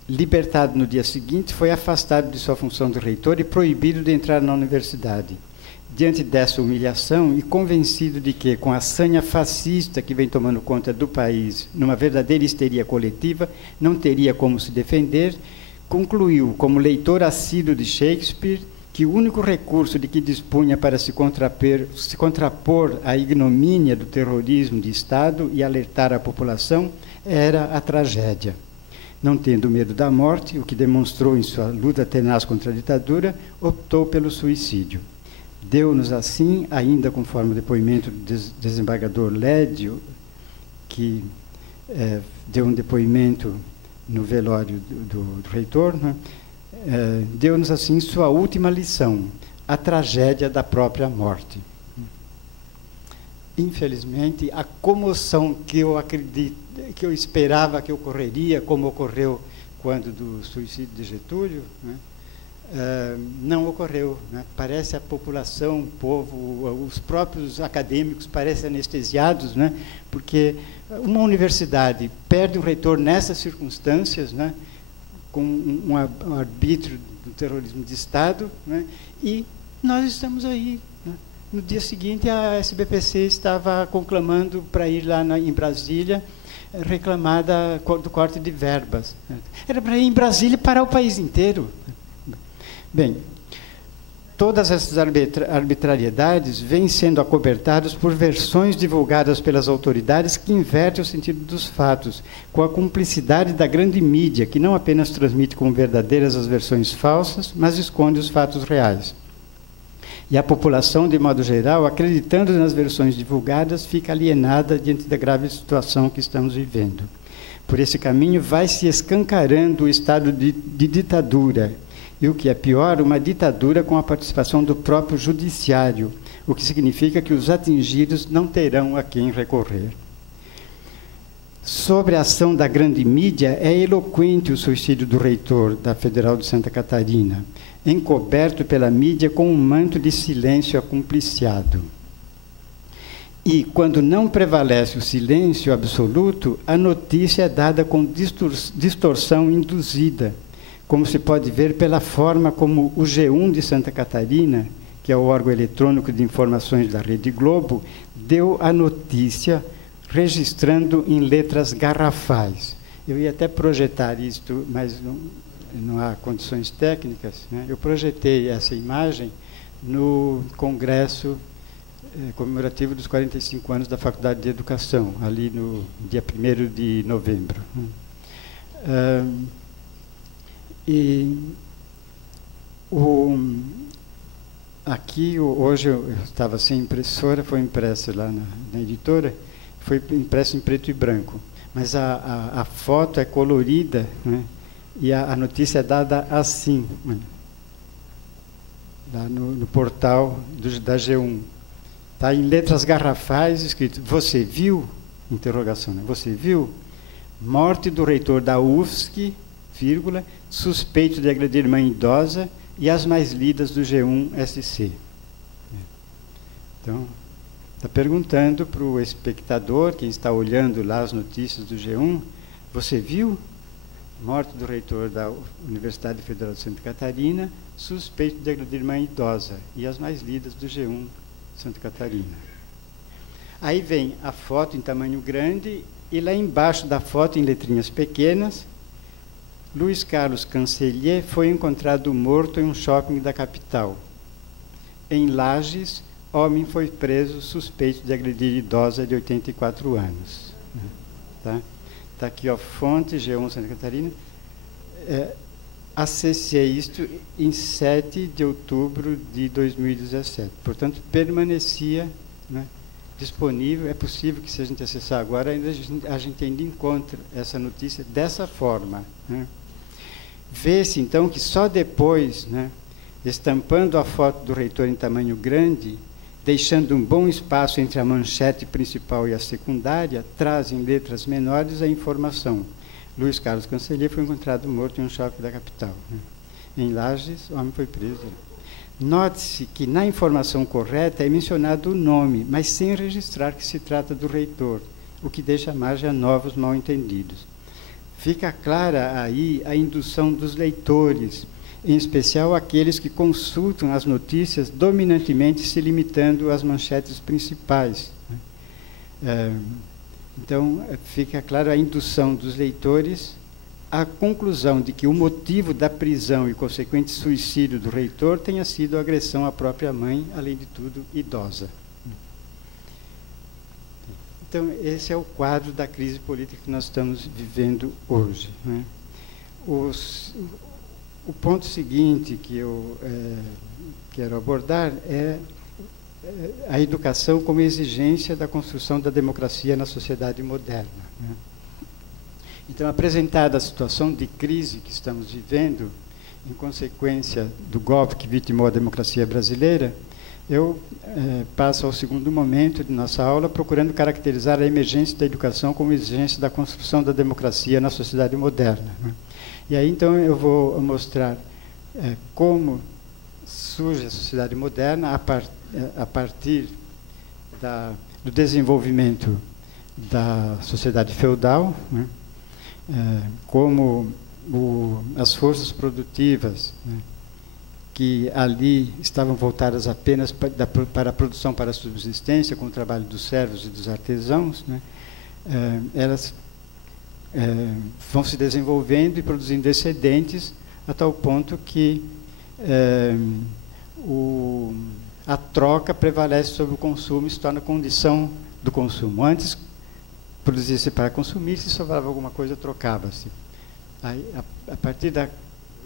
Libertado no dia seguinte, foi afastado de sua função de reitor e proibido de entrar na universidade. Diante dessa humilhação e convencido de que, com a sanha fascista que vem tomando conta do país, numa verdadeira histeria coletiva, não teria como se defender, concluiu, como leitor assíduo de Shakespeare, que o único recurso de que dispunha para se contrapor à ignomínia do terrorismo de Estado e alertar a população era a tragédia. Não tendo medo da morte, o que demonstrou em sua luta tenaz contra a ditadura, optou pelo suicídio. Deu-nos assim, ainda conforme o depoimento do desembargador Lédio, que deu um depoimento no velório do reitor, né? Deu-nos assim sua última lição, a tragédia da própria morte. Infelizmente, a comoção que eu esperava que ocorreria, como ocorreu quando do suicídio de Getúlio, né, não ocorreu, né? Parece a população, o povo, os próprios acadêmicos parecem anestesiados, né? Porque uma universidade perde um reitor nessas circunstâncias, né? Com um arbítrio do terrorismo de Estado, né? E nós estamos aí, né? No dia seguinte, a SBPC estava conclamando para ir lá em Brasília, reclamar do corte de verbas. Era para ir em Brasília e parar o país inteiro. Bem, todas essas arbitrariedades vêm sendo acobertadas por versões divulgadas pelas autoridades que invertem o sentido dos fatos, com a cumplicidade da grande mídia, que não apenas transmite como verdadeiras as versões falsas, mas esconde os fatos reais. E a população, de modo geral, acreditando nas versões divulgadas, fica alienada diante da grave situação que estamos vivendo. Por esse caminho vai se escancarando o estado de ditadura, e o que é pior, uma ditadura com a participação do próprio judiciário, o que significa que os atingidos não terão a quem recorrer. Sobre a ação da grande mídia, é eloquente o suicídio do reitor da Federal de Santa Catarina, encoberto pela mídia com um manto de silêncio acumpliciado. E, quando não prevalece o silêncio absoluto, a notícia é dada com distorção induzida, como se pode ver pela forma como o G1 de Santa Catarina, que é o órgão eletrônico de informações da Rede Globo, deu a notícia registrando em letras garrafais. Eu ia até projetar isto, mas não há condições técnicas, né? Eu projetei essa imagem no Congresso comemorativo dos 45 anos da Faculdade de Educação, ali no dia 1º de novembro. Aqui, hoje, eu estava sem impressora, foi impresso lá na editora, foi impresso em preto e branco. Mas a foto é colorida, né? E a notícia é dada assim, né? Lá no portal da G1. Está em letras garrafais escrito: "Você viu?" Interrogação, né? "Você viu? Morte do reitor da UFSC, vírgula, suspeito de agredir mãe idosa, e as mais lidas do G1-SC." Então, está perguntando para o espectador, quem está olhando lá as notícias do G1, "Você viu? Morte do reitor da Universidade Federal de Santa Catarina, suspeito de agredir mãe idosa, e as mais lidas do G1 Santa Catarina." Aí vem a foto em tamanho grande, e lá embaixo da foto, em letrinhas pequenas, "Luiz Carlos Cancellier foi encontrado morto em um shopping da capital. Em Lages, homem foi preso suspeito de agredir idosa de 84 anos. Tá? Está aqui, ó, fonte, G1 Santa Catarina. Acessei isto em 7 de outubro de 2017. Portanto, permanecia, né, disponível. É possível que, se a gente acessar agora, ainda a gente ainda encontra essa notícia dessa forma. Né? Vê-se, então, que só depois, né, estampando a foto do reitor em tamanho grande, deixando um bom espaço entre a manchete principal e a secundária, traz em letras menores a informação: "Luiz Carlos Cancellier foi encontrado morto em um shopping da capital. Em Lages, o homem foi preso." Note-se que na informação correta é mencionado o nome, mas sem registrar que se trata do reitor, o que deixa margem a novos mal-entendidos. Fica clara aí a indução dos leitores, em especial aqueles que consultam as notícias dominantemente se limitando às manchetes principais. Então, fica clara a indução dos leitores à conclusão de que o motivo da prisão e consequente suicídio do reitor tenha sido a agressão à própria mãe, além de tudo, idosa. Então, esse é o quadro da crise política que nós estamos vivendo hoje. Né? O ponto seguinte que eu quero abordar é a educação como exigência da construção da democracia na sociedade moderna. Né? Então, apresentada a situação de crise que estamos vivendo, em consequência do golpe que vitimou a democracia brasileira, eu passo ao segundo momento de nossa aula, procurando caracterizar a emergência da educação como exigência da construção da democracia na sociedade moderna. Né? E aí, então, eu vou mostrar como surge a sociedade moderna a partir do desenvolvimento da sociedade feudal, né? Como as forças produtivas, né, que ali estavam voltadas apenas para a produção, para a subsistência, com o trabalho dos servos e dos artesãos, né, elas vão se desenvolvendo e produzindo excedentes a tal ponto que a troca prevalece sobre o consumo e se torna condição do consumo. Antes, produzia-se para consumir, se sobrava alguma coisa, trocava-se. Aí, a partir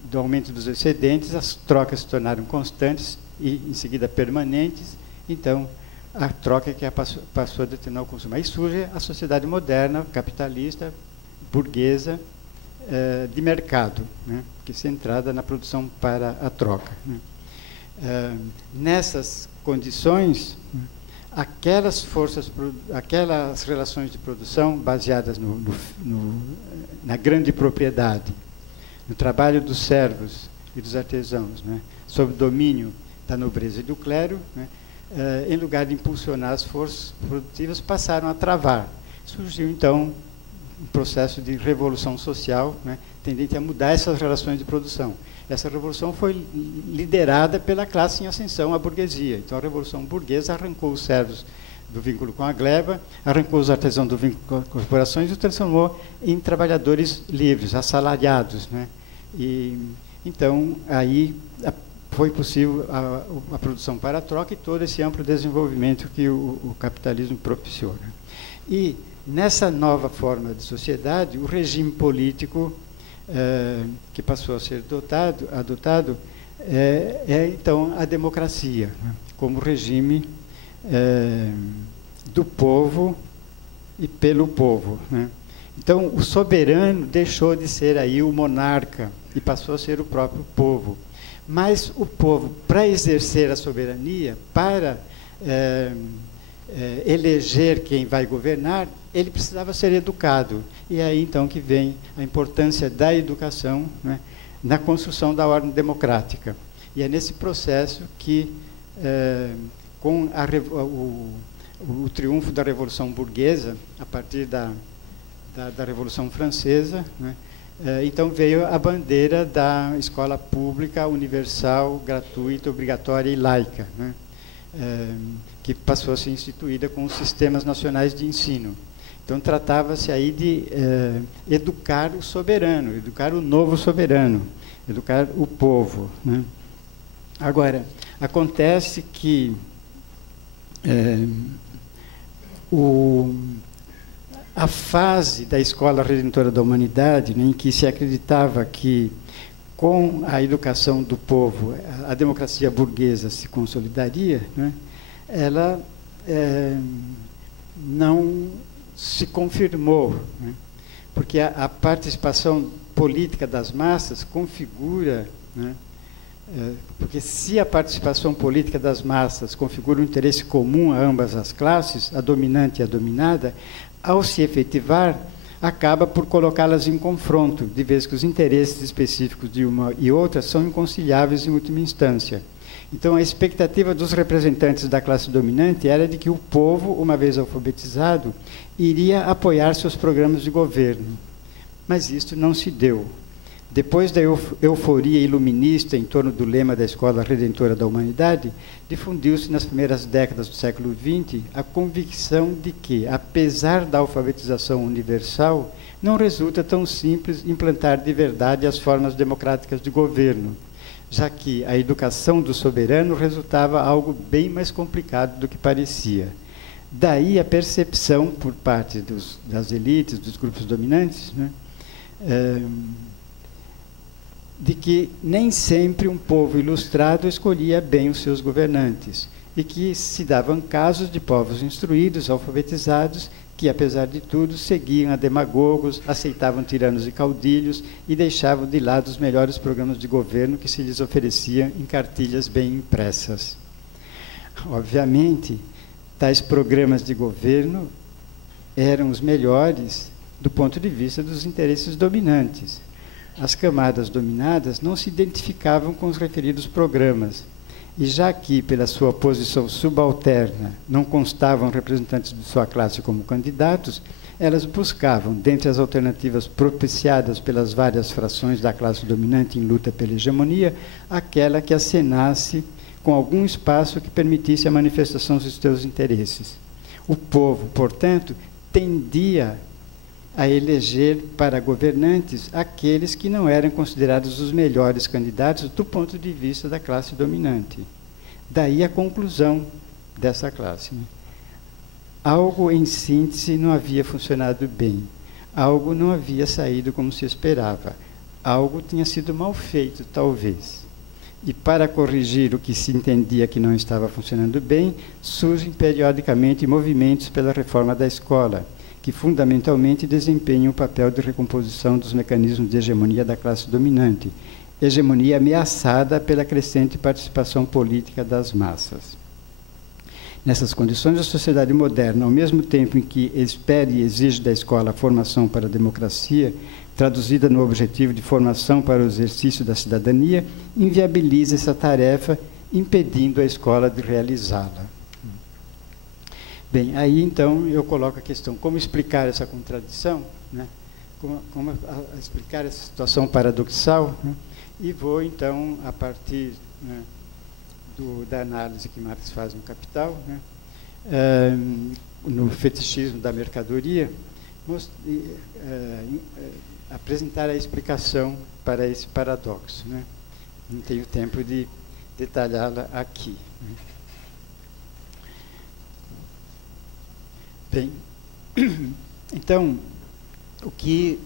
do aumento dos excedentes, as trocas se tornaram constantes e, em seguida, permanentes. Então, a troca é que passou a determinar o consumo. Aí surge a sociedade moderna, capitalista, burguesa, de mercado, né, que é centrada na produção para a troca. Né. Nessas condições, aquelas relações de produção baseadas na grande propriedade, no trabalho dos servos e dos artesãos, né, sob domínio da nobreza e do clero, né, em lugar de impulsionar as forças produtivas, passaram a travar. Surgiu, então, um processo de revolução social, né, tendente a mudar essas relações de produção. Essa revolução foi liderada pela classe em ascensão, a burguesia. Então, a revolução burguesa arrancou os servos do vínculo com a gleba, arrancou os artesãos do vínculo com as corporações e os transformou em trabalhadores livres, assalariados, né? E, então, aí foi possível a produção para a troca e todo esse amplo desenvolvimento que o capitalismo propiciou. E, nessa nova forma de sociedade, o regime político que passou a ser adotado então, a democracia, como regime do povo e pelo povo. Então, o soberano deixou de ser aí o monarca e passou a ser o próprio povo. Mas o povo, para exercer a soberania, para eleger quem vai governar, ele precisava ser educado. E é aí, então, que vem a importância da educação, né, na construção da ordem democrática. E é nesse processo que, com o triunfo da Revolução Burguesa, a partir da Revolução Francesa, né, então veio a bandeira da escola pública, universal, gratuita, obrigatória e laica, né, que passou a ser instituída com os sistemas nacionais de ensino. Então, tratava-se aí de educar o soberano, educar o novo soberano, educar o povo, né. Agora, acontece que a fase da Escola Redentora da Humanidade, né, em que se acreditava que, com a educação do povo, a democracia burguesa se consolidaria, né, ela não se confirmou, né, porque a participação política das massas configura, né, porque se a participação política das massas configura um interesse comum a ambas as classes, a dominante e a dominada, ao se efetivar, acaba por colocá-las em confronto, de vez que os interesses específicos de uma e outra são inconciliáveis em última instância. Então, a expectativa dos representantes da classe dominante era de que o povo, uma vez alfabetizado, iria apoiar seus programas de governo. Mas isso não se deu. Depois da euforia iluminista em torno do lema da Escola Redentora da Humanidade, difundiu-se nas primeiras décadas do século XX a convicção de que, apesar da alfabetização universal, não resulta tão simples implantar de verdade as formas democráticas de governo, já que a educação do soberano resultava algo bem mais complicado do que parecia. Daí a percepção por parte das elites, dos grupos dominantes, né, de que nem sempre um povo ilustrado escolhia bem os seus governantes, e que se davam casos de povos instruídos, alfabetizados, que, apesar de tudo, seguiam a demagogos, aceitavam tiranos e caudilhos e deixavam de lado os melhores programas de governo que se lhes ofereciam em cartilhas bem impressas. Obviamente, tais programas de governo eram os melhores do ponto de vista dos interesses dominantes. As camadas dominadas não se identificavam com os referidos programas, e já que, pela sua posição subalterna, não constavam representantes de sua classe como candidatos, elas buscavam, dentre as alternativas propiciadas pelas várias frações da classe dominante em luta pela hegemonia, aquela que acenasse com algum espaço que permitisse a manifestação dos seus interesses. O povo, portanto, tendia a eleger para governantes aqueles que não eram considerados os melhores candidatos do ponto de vista da classe dominante. Daí a conclusão dessa classe, né? Algo, em síntese, não havia funcionado bem. Algo não havia saído como se esperava. Algo tinha sido mal feito, talvez. E, para corrigir o que se entendia que não estava funcionando bem, surgem periodicamente movimentos pela reforma da escola, que fundamentalmente desempenham o papel de recomposição dos mecanismos de hegemonia da classe dominante, hegemonia ameaçada pela crescente participação política das massas. Nessas condições, a sociedade moderna, ao mesmo tempo em que espera e exige da escola a formação para a democracia, traduzida no objetivo de formação para o exercício da cidadania, inviabiliza essa tarefa, impedindo a escola de realizá-la. Bem, aí então eu coloco a questão, como explicar essa contradição, né? como explicar essa situação paradoxal, né? E vou então, a partir, né, da análise que Marx faz no Capital, né, no fetichismo da mercadoria, apresentar a explicação para esse paradoxo, né? Não tenho tempo de detalhá-la aqui. Bem, então, o que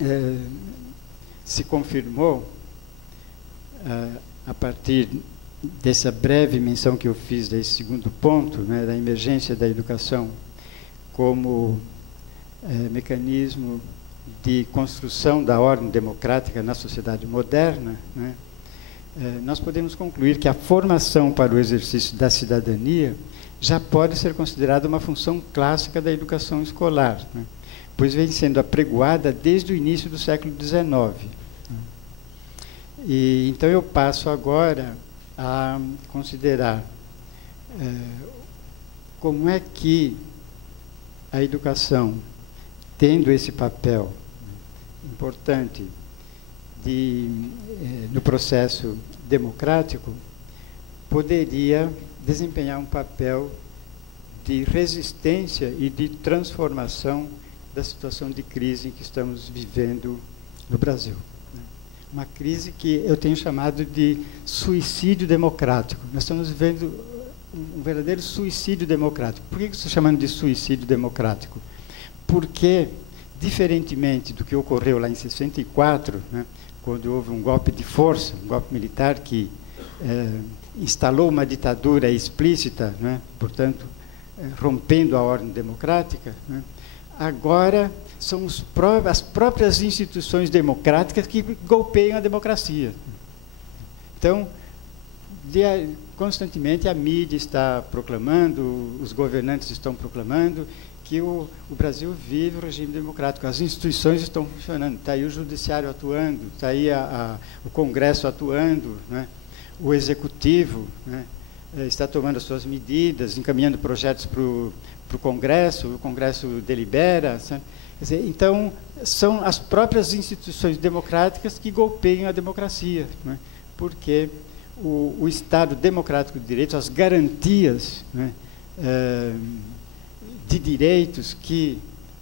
se confirmou a partir dessa breve menção que eu fiz desse segundo ponto, né, da emergência da educação como mecanismo de construção da ordem democrática na sociedade moderna, né, nós podemos concluir que a formação para o exercício da cidadania já pode ser considerada uma função clássica da educação escolar, né, pois vem sendo apregoada desde o início do século XIX. E, então, eu passo agora a considerar como é que a educação, tendo esse papel importante no processo democrático, poderia desempenhar um papel de resistência e de transformação da situação de crise em que estamos vivendo no Brasil. Uma crise que eu tenho chamado de suicídio democrático. Nós estamos vivendo um verdadeiro suicídio democrático. Por que eu estou chamando de suicídio democrático? Porque, diferentemente do que ocorreu lá em 64, né, quando houve um golpe de força, um golpe militar que instalou uma ditadura explícita, né, portanto, rompendo a ordem democrática, né, agora são as próprias instituições democráticas que golpeiam a democracia. Então, constantemente a mídia está proclamando, os governantes estão proclamando que o Brasil vive o regime democrático, as instituições estão funcionando, está aí o judiciário atuando, está aí o Congresso atuando, né? O Executivo, né, está tomando as suas medidas, encaminhando projetos para o Congresso, o Congresso delibera. Sabe? Quer dizer, então, são as próprias instituições democráticas que golpeiam a democracia, né? Porque o Estado democrático de direito, as garantias, né, de direitos que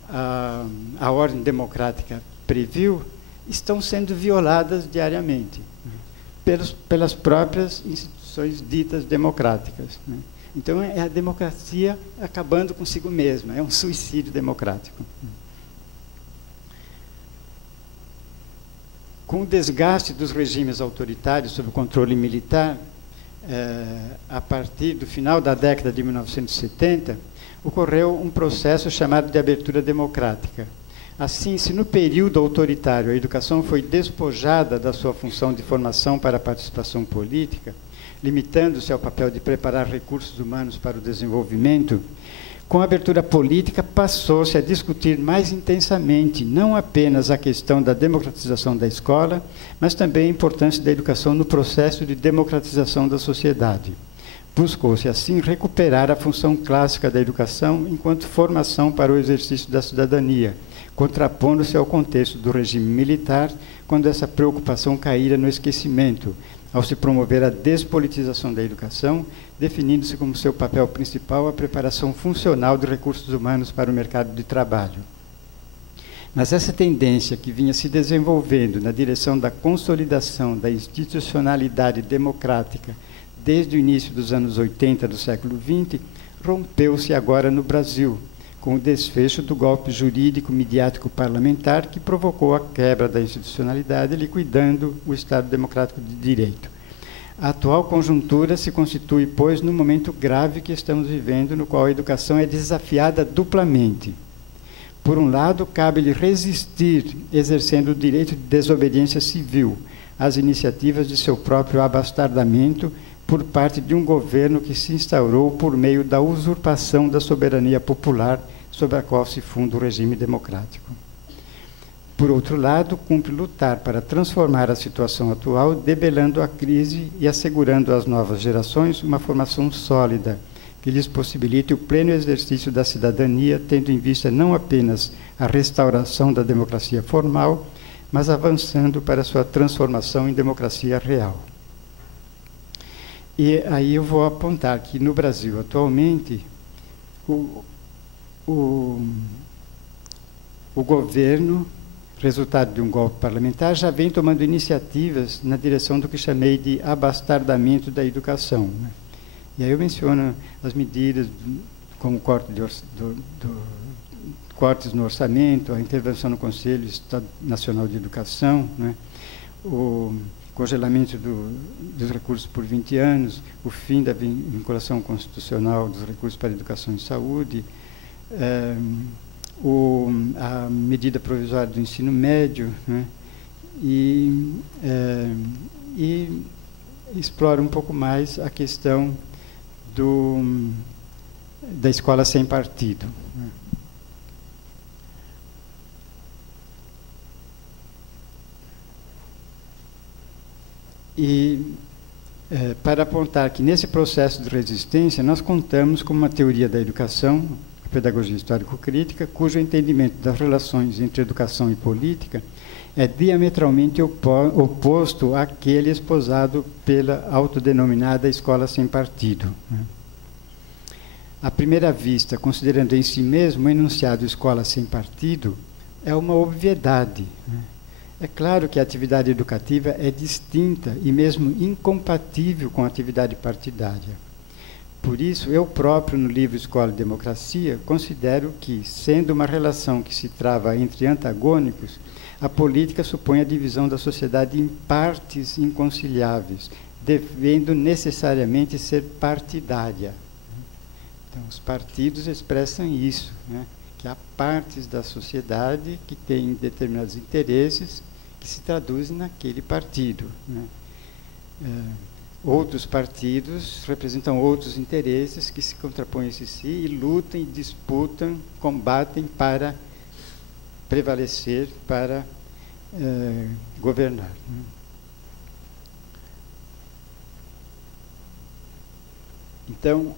a ordem democrática previu, estão sendo violadas diariamente, né, pelas próprias instituições ditas democráticas, né? Então, é a democracia acabando consigo mesma, é um suicídio democrático. Com o desgaste dos regimes autoritários sob o controle militar, a partir do final da década de 1970, ocorreu um processo chamado de abertura democrática. Assim, se no período autoritário a educação foi despojada da sua função de formação para a participação política, limitando-se ao papel de preparar recursos humanos para o desenvolvimento, com a abertura política passou-se a discutir mais intensamente não apenas a questão da democratização da escola, mas também a importância da educação no processo de democratização da sociedade. Buscou-se, assim, recuperar a função clássica da educação enquanto formação para o exercício da cidadania, contrapondo-se ao contexto do regime militar, quando essa preocupação caíra no esquecimento, ao se promover a despolitização da educação, definindo-se como seu papel principal a preparação funcional de recursos humanos para o mercado de trabalho. Mas essa tendência que vinha se desenvolvendo na direção da consolidação da institucionalidade democrática desde o início dos anos 80 do século XX, rompeu-se agora no Brasil, com o desfecho do golpe jurídico midiático parlamentar que provocou a quebra da institucionalidade, liquidando o Estado democrático de direito. A atual conjuntura se constitui, pois, no momento grave que estamos vivendo, no qual a educação é desafiada duplamente. Por um lado, cabe-lhe resistir, exercendo o direito de desobediência civil, às iniciativas de seu próprio abastardamento por parte de um governo que se instaurou por meio da usurpação da soberania popular sobre a qual se funda o regime democrático. Por outro lado, cumpre lutar para transformar a situação atual, debelando a crise e assegurando às novas gerações uma formação sólida, que lhes possibilite o pleno exercício da cidadania, tendo em vista não apenas a restauração da democracia formal, mas avançando para sua transformação em democracia real. E aí eu vou apontar que no Brasil, atualmente, o governo resultado de um golpe parlamentar, já vem tomando iniciativas na direção do que chamei de abastardamento da educação, né? E aí eu menciono as medidas como cortes no orçamento, a intervenção no Conselho Nacional de Educação, né? O congelamento dos recursos por 20 anos, o fim da vinculação constitucional dos recursos para educação e saúde, a medida provisória do ensino médio, né? E explora um pouco mais a questão da escola sem partido, né? E para apontar que nesse processo de resistência nós contamos com uma teoria da educação, a pedagogia histórico-crítica, cujo entendimento das relações entre educação e política é diametralmente oposto àquele esposado pela autodenominada escola sem partido, né? À primeira vista, considerando em si mesmo o enunciado escola sem partido, é uma obviedade, né? É claro que a atividade educativa é distinta e mesmo incompatível com a atividade partidária. Por isso, eu próprio, no livro Escola e Democracia, considero que, sendo uma relação que se trava entre antagônicos, a política supõe a divisão da sociedade em partes inconciliáveis, devendo necessariamente ser partidária. Então, os partidos expressam isso, né? Que há partes da sociedade que têm determinados interesses que se traduzem naquele partido, né? Outros partidos representam outros interesses que se contrapõem a si e lutam, e disputam, combatem para prevalecer, para governar, né? Então,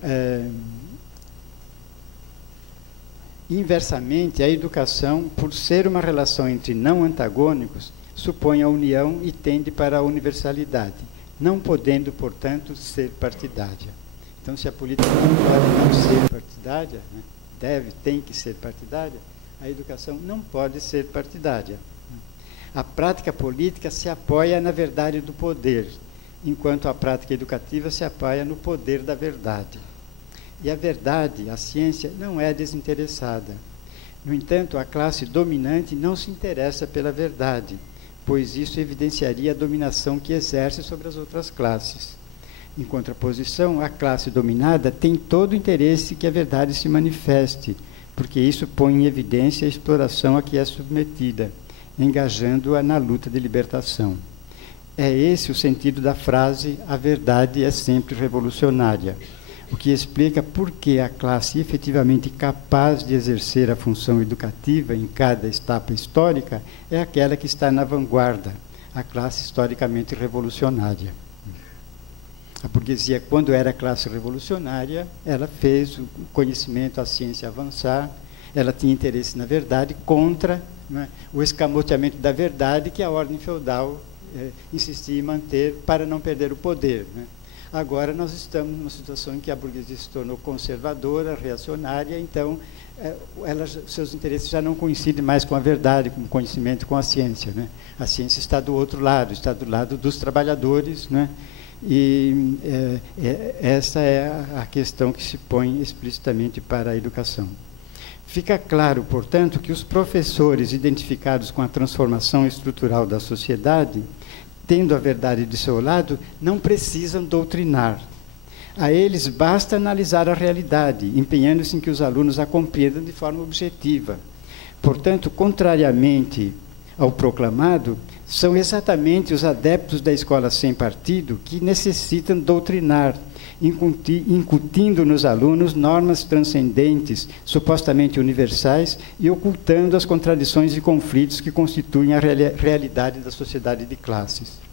inversamente, a educação, por ser uma relação entre não antagônicos, supõe a união e tende para a universalidade, não podendo, portanto, ser partidária. Então, se a política não pode não ser partidária, né, tem que ser partidária, a educação não pode ser partidária. A prática política se apoia na verdade do poder, enquanto a prática educativa se apoia no poder da verdade. E a verdade, a ciência, não é desinteressada. No entanto, a classe dominante não se interessa pela verdade, pois isso evidenciaria a dominação que exerce sobre as outras classes. Em contraposição, a classe dominada tem todo o interesse que a verdade se manifeste, porque isso põe em evidência a exploração a que é submetida, engajando-a na luta de libertação. É esse o sentido da frase "a verdade é sempre revolucionária", o que explica por que a classe efetivamente capaz de exercer a função educativa em cada etapa histórica é aquela que está na vanguarda, a classe historicamente revolucionária. A burguesia, quando era classe revolucionária, ela fez o conhecimento, a ciência avançar, ela tinha interesse na verdade contra, né, o escamoteamento da verdade que a ordem feudal insistia em manter para não perder o poder, né? Agora nós estamos numa situação em que a burguesia se tornou conservadora, reacionária, então seus interesses já não coincidem mais com a verdade, com o conhecimento, com a ciência, né? A ciência está do outro lado, está do lado dos trabalhadores, né? E essa é a questão que se põe explicitamente para a educação. Fica claro, portanto, que os professores identificados com a transformação estrutural da sociedade, tendo a verdade de seu lado, não precisam doutrinar. A eles basta analisar a realidade, empenhando-se em que os alunos a compreendam de forma objetiva. Portanto, contrariamente ao proclamado, são exatamente os adeptos da escola sem partido que necessitam doutrinar, incutindo nos alunos normas transcendentes, supostamente universais, e ocultando as contradições e conflitos que constituem a realidade da sociedade de classes.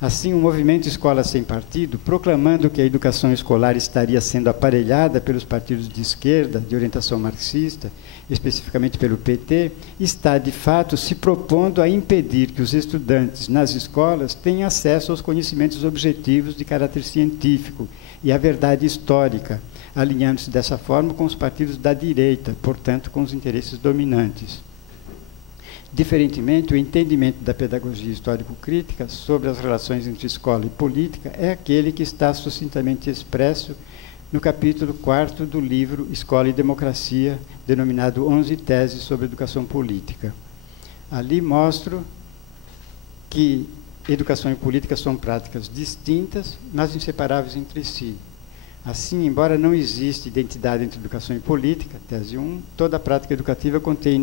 Assim, o movimento Escola Sem Partido, proclamando que a educação escolar estaria sendo aparelhada pelos partidos de esquerda, de orientação marxista, especificamente pelo PT, está, de fato, se propondo a impedir que os estudantes nas escolas tenham acesso aos conhecimentos objetivos de caráter científico e à verdade histórica, alinhando-se dessa forma com os partidos da direita, portanto, com os interesses dominantes. Diferentemente, o entendimento da pedagogia histórico-crítica sobre as relações entre escola e política é aquele que está sucintamente expresso no capítulo 4º do livro Escola e Democracia, denominado 11 Teses sobre Educação Política. Ali mostro que educação e política são práticas distintas, mas inseparáveis entre si. Assim, embora não exista identidade entre educação e política, tese 1, toda prática educativa contém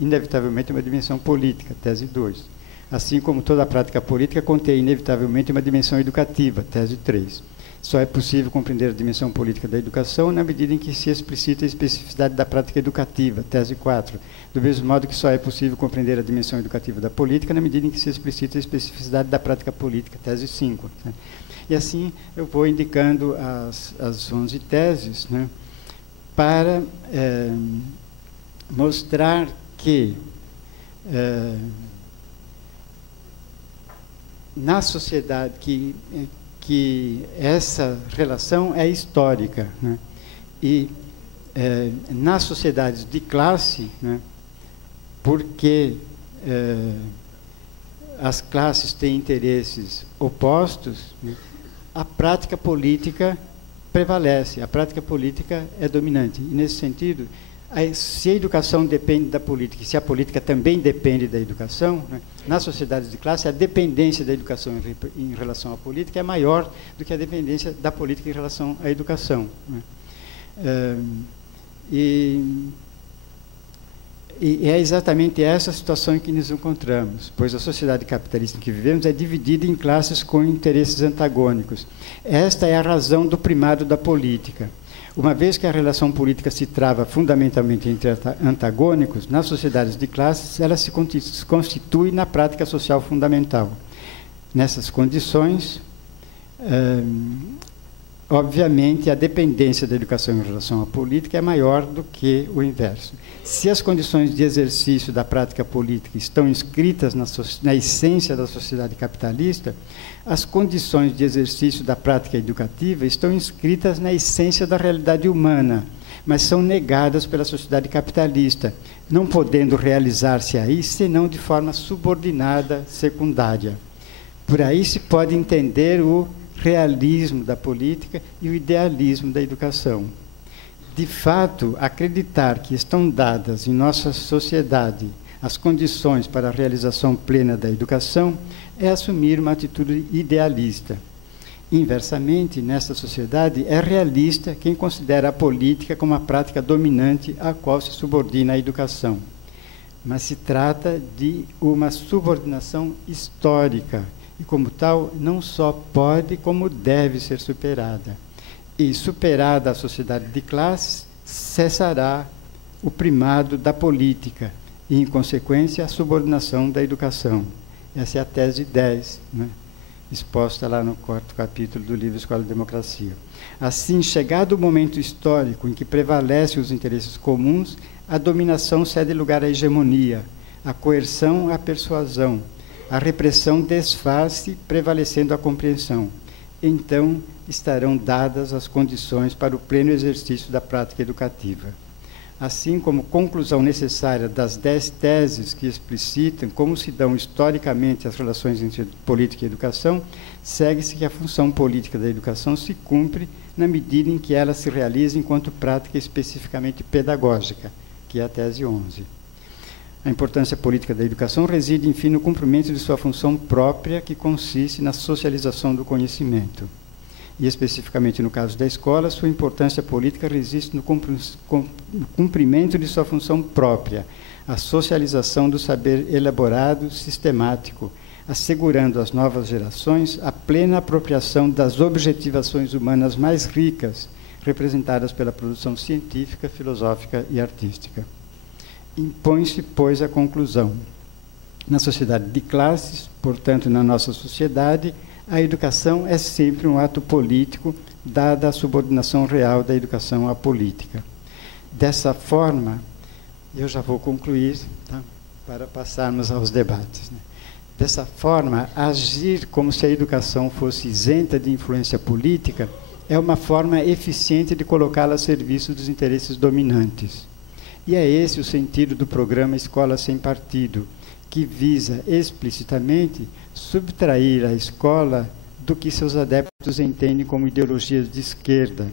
inevitavelmente uma dimensão política, tese 2. Assim como toda prática política contém inevitavelmente uma dimensão educativa, tese 3. Só é possível compreender a dimensão política da educação na medida em que se explicita a especificidade da prática educativa, tese 4. Do mesmo modo que só é possível compreender a dimensão educativa da política na medida em que se explicita a especificidade da prática política, tese 5. E assim eu vou indicando as 11 teses, né, para mostrar que na sociedade que essa relação é histórica, né, e nas sociedades de classe, né, porque as classes têm interesses opostos, né, a prática política prevalece, a prática política é dominante. E, nesse sentido, se a educação depende da política, se a política também depende da educação, né, nas sociedades de classe, a dependência da educação em relação à política é maior do que a dependência da política em relação à educação, né. E é exatamente essa situação em que nos encontramos, pois a sociedade capitalista em que vivemos é dividida em classes com interesses antagônicos. Esta é a razão do primado da política. Uma vez que a relação política se trava fundamentalmente entre antagônicos, nas sociedades de classes, ela se constitui na prática social fundamental. Nessas condições, obviamente, a dependência da educação em relação à política é maior do que o inverso. Se as condições de exercício da prática política estão inscritas na essência da sociedade capitalista, as condições de exercício da prática educativa estão inscritas na essência da realidade humana, mas são negadas pela sociedade capitalista, não podendo realizar-se aí senão de forma subordinada, secundária. Por aí se pode entender o realismo da política e o idealismo da educação. De fato, acreditar que estão dadas em nossa sociedade as condições para a realização plena da educação é assumir uma atitude idealista. Inversamente, nesta sociedade, é realista quem considera a política como a prática dominante a qual se subordina a educação. Mas se trata de uma subordinação histórica, e, como tal, não só pode, como deve ser superada. E, superada a sociedade de classes, cessará o primado da política e, em consequência, a subordinação da educação. Essa é a tese 10, né, exposta lá no 4º capítulo do livro Escola e Democracia. Assim, chegado o momento histórico em que prevalecem os interesses comuns, a dominação cede lugar à hegemonia, a coerção à persuasão, a repressão desfaz-se, prevalecendo a compreensão. Então, estarão dadas as condições para o pleno exercício da prática educativa. Assim como conclusão necessária das 10 teses que explicitam como se dão historicamente as relações entre política e educação, segue-se que a função política da educação se cumpre na medida em que ela se realiza enquanto prática especificamente pedagógica, que é a tese 11. A importância política da educação reside, enfim, no cumprimento de sua função própria, que consiste na socialização do conhecimento. E, especificamente no caso da escola, sua importância política reside no cumprimento de sua função própria, a socialização do saber elaborado, sistemático, assegurando às novas gerações a plena apropriação das objetivações humanas mais ricas, representadas pela produção científica, filosófica e artística. Impõe-se, pois, a conclusão. Na sociedade de classes, portanto, na nossa sociedade, a educação é sempre um ato político, dada a subordinação real da educação à política. Dessa forma, eu já vou concluir, tá, para passarmos aos debates, né? Dessa forma, agir como se a educação fosse isenta de influência política é uma forma eficiente de colocá-la a serviço dos interesses dominantes. E é esse o sentido do programa Escola Sem Partido, que visa explicitamente subtrair a escola do que seus adeptos entendem como ideologias de esquerda,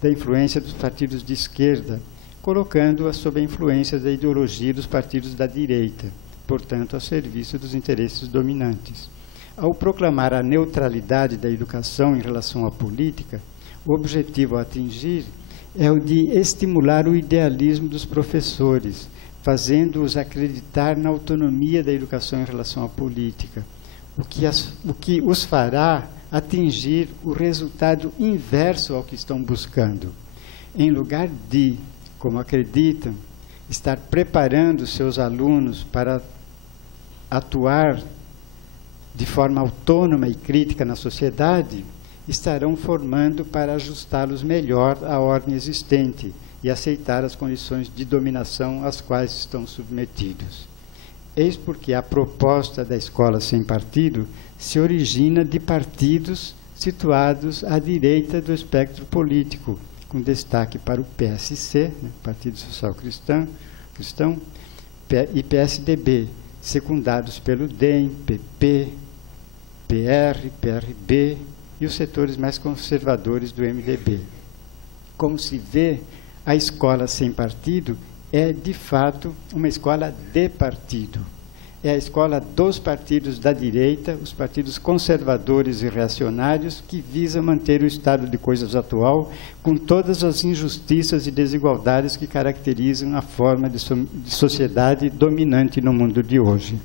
da influência dos partidos de esquerda, colocando-a sob a influência da ideologia dos partidos da direita, portanto, a serviço dos interesses dominantes. Ao proclamar a neutralidade da educação em relação à política, o objetivo a atingir é o de estimular o idealismo dos professores, fazendo-os acreditar na autonomia da educação em relação à política, o que os fará atingir o resultado inverso ao que estão buscando. Em lugar de, como acreditam, estar preparando seus alunos para atuar de forma autônoma e crítica na sociedade, estarão formando para ajustá-los melhor à ordem existente e aceitar as condições de dominação às quais estão submetidos. Eis porque a proposta da escola sem partido se origina de partidos situados à direita do espectro político, com destaque para o PSC, Partido Social Cristão, e PSDB, secundados pelo DEM, PP, PR, PRB e os setores mais conservadores do MDB. Como se vê, a escola sem partido é, de fato, uma escola de partido. É a escola dos partidos da direita, os partidos conservadores e reacionários, que visa manter o estado de coisas atual com todas as injustiças e desigualdades que caracterizam a forma de sociedade dominante no mundo de hoje.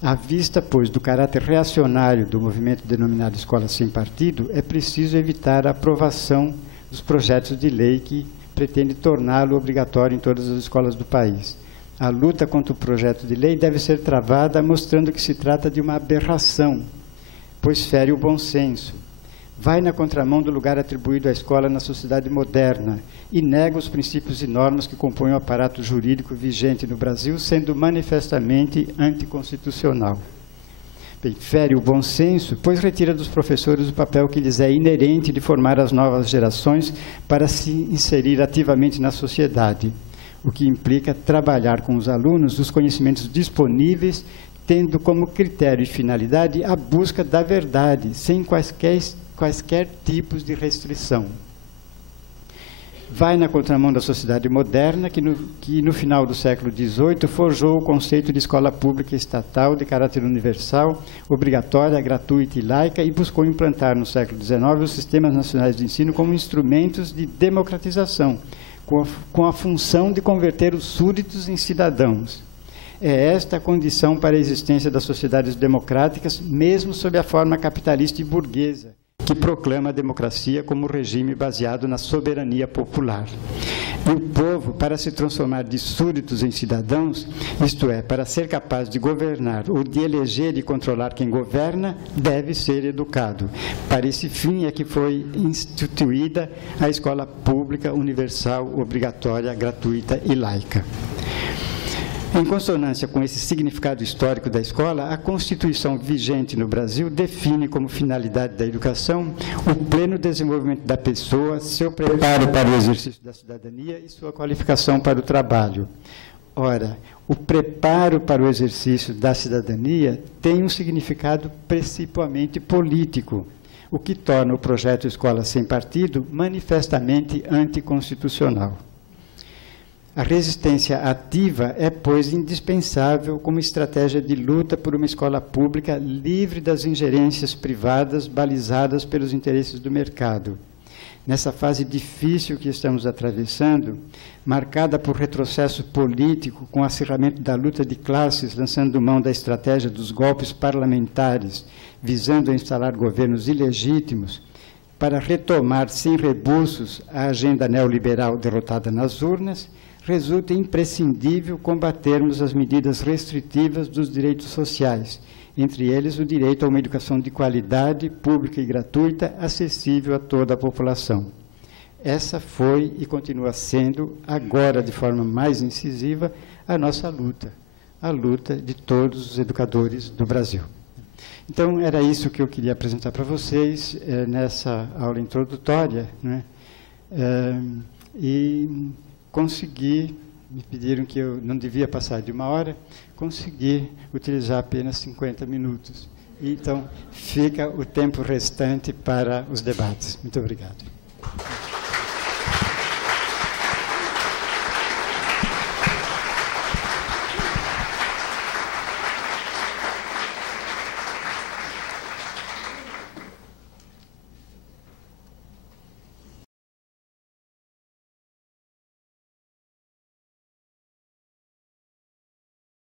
À vista, pois, do caráter reacionário do movimento denominado Escola Sem Partido, é preciso evitar a aprovação dos projetos de lei que pretende torná-lo obrigatório em todas as escolas do país. A luta contra o projeto de lei deve ser travada mostrando que se trata de uma aberração, pois fere o bom senso. Vai na contramão do lugar atribuído à escola na sociedade moderna e nega os princípios e normas que compõem o aparato jurídico vigente no Brasil, sendo manifestamente anticonstitucional. Bem, fere o bom senso, pois retira dos professores o papel que lhes é inerente de formar as novas gerações para se inserir ativamente na sociedade, o que implica trabalhar com os alunos os conhecimentos disponíveis, tendo como critério e finalidade a busca da verdade, sem quaisquer tipos de restrição. Vai na contramão da sociedade moderna, que no final do século XVIII forjou o conceito de escola pública estatal de caráter universal, obrigatória, gratuita e laica, e buscou implantar no século XIX os sistemas nacionais de ensino como instrumentos de democratização, com a função de converter os súditos em cidadãos. É esta a condição para a existência das sociedades democráticas, mesmo sob a forma capitalista e burguesa, que proclama a democracia como regime baseado na soberania popular. E o povo, para se transformar de súditos em cidadãos, isto é, para ser capaz de governar ou de eleger e controlar quem governa, deve ser educado. Para esse fim é que foi instituída a escola pública, universal, obrigatória, gratuita e laica. Em consonância com esse significado histórico da escola, a Constituição vigente no Brasil define como finalidade da educação o pleno desenvolvimento da pessoa, seu preparo para o exercício da cidadania e sua qualificação para o trabalho. Ora, o preparo para o exercício da cidadania tem um significado principalmente político, o que torna o projeto Escola Sem Partido manifestamente anticonstitucional. A resistência ativa é, pois, indispensável como estratégia de luta por uma escola pública livre das ingerências privadas balizadas pelos interesses do mercado. Nessa fase difícil que estamos atravessando, marcada por retrocesso político, com o acirramento da luta de classes, lançando mão da estratégia dos golpes parlamentares, visando a instalar governos ilegítimos, para retomar sem rebuços a agenda neoliberal derrotada nas urnas, resulta imprescindível combatermos as medidas restritivas dos direitos sociais, entre eles o direito a uma educação de qualidade, pública e gratuita, acessível a toda a população. Essa foi e continua sendo, agora de forma mais incisiva, a nossa luta, a luta de todos os educadores do Brasil. Então, era isso que eu queria apresentar para vocês nessa aula introdutória, né? E conseguir me pediram que eu não devia passar de 1 hora, consegui utilizar apenas 50 minutos. Então, fica o tempo restante para os debates. Muito obrigado.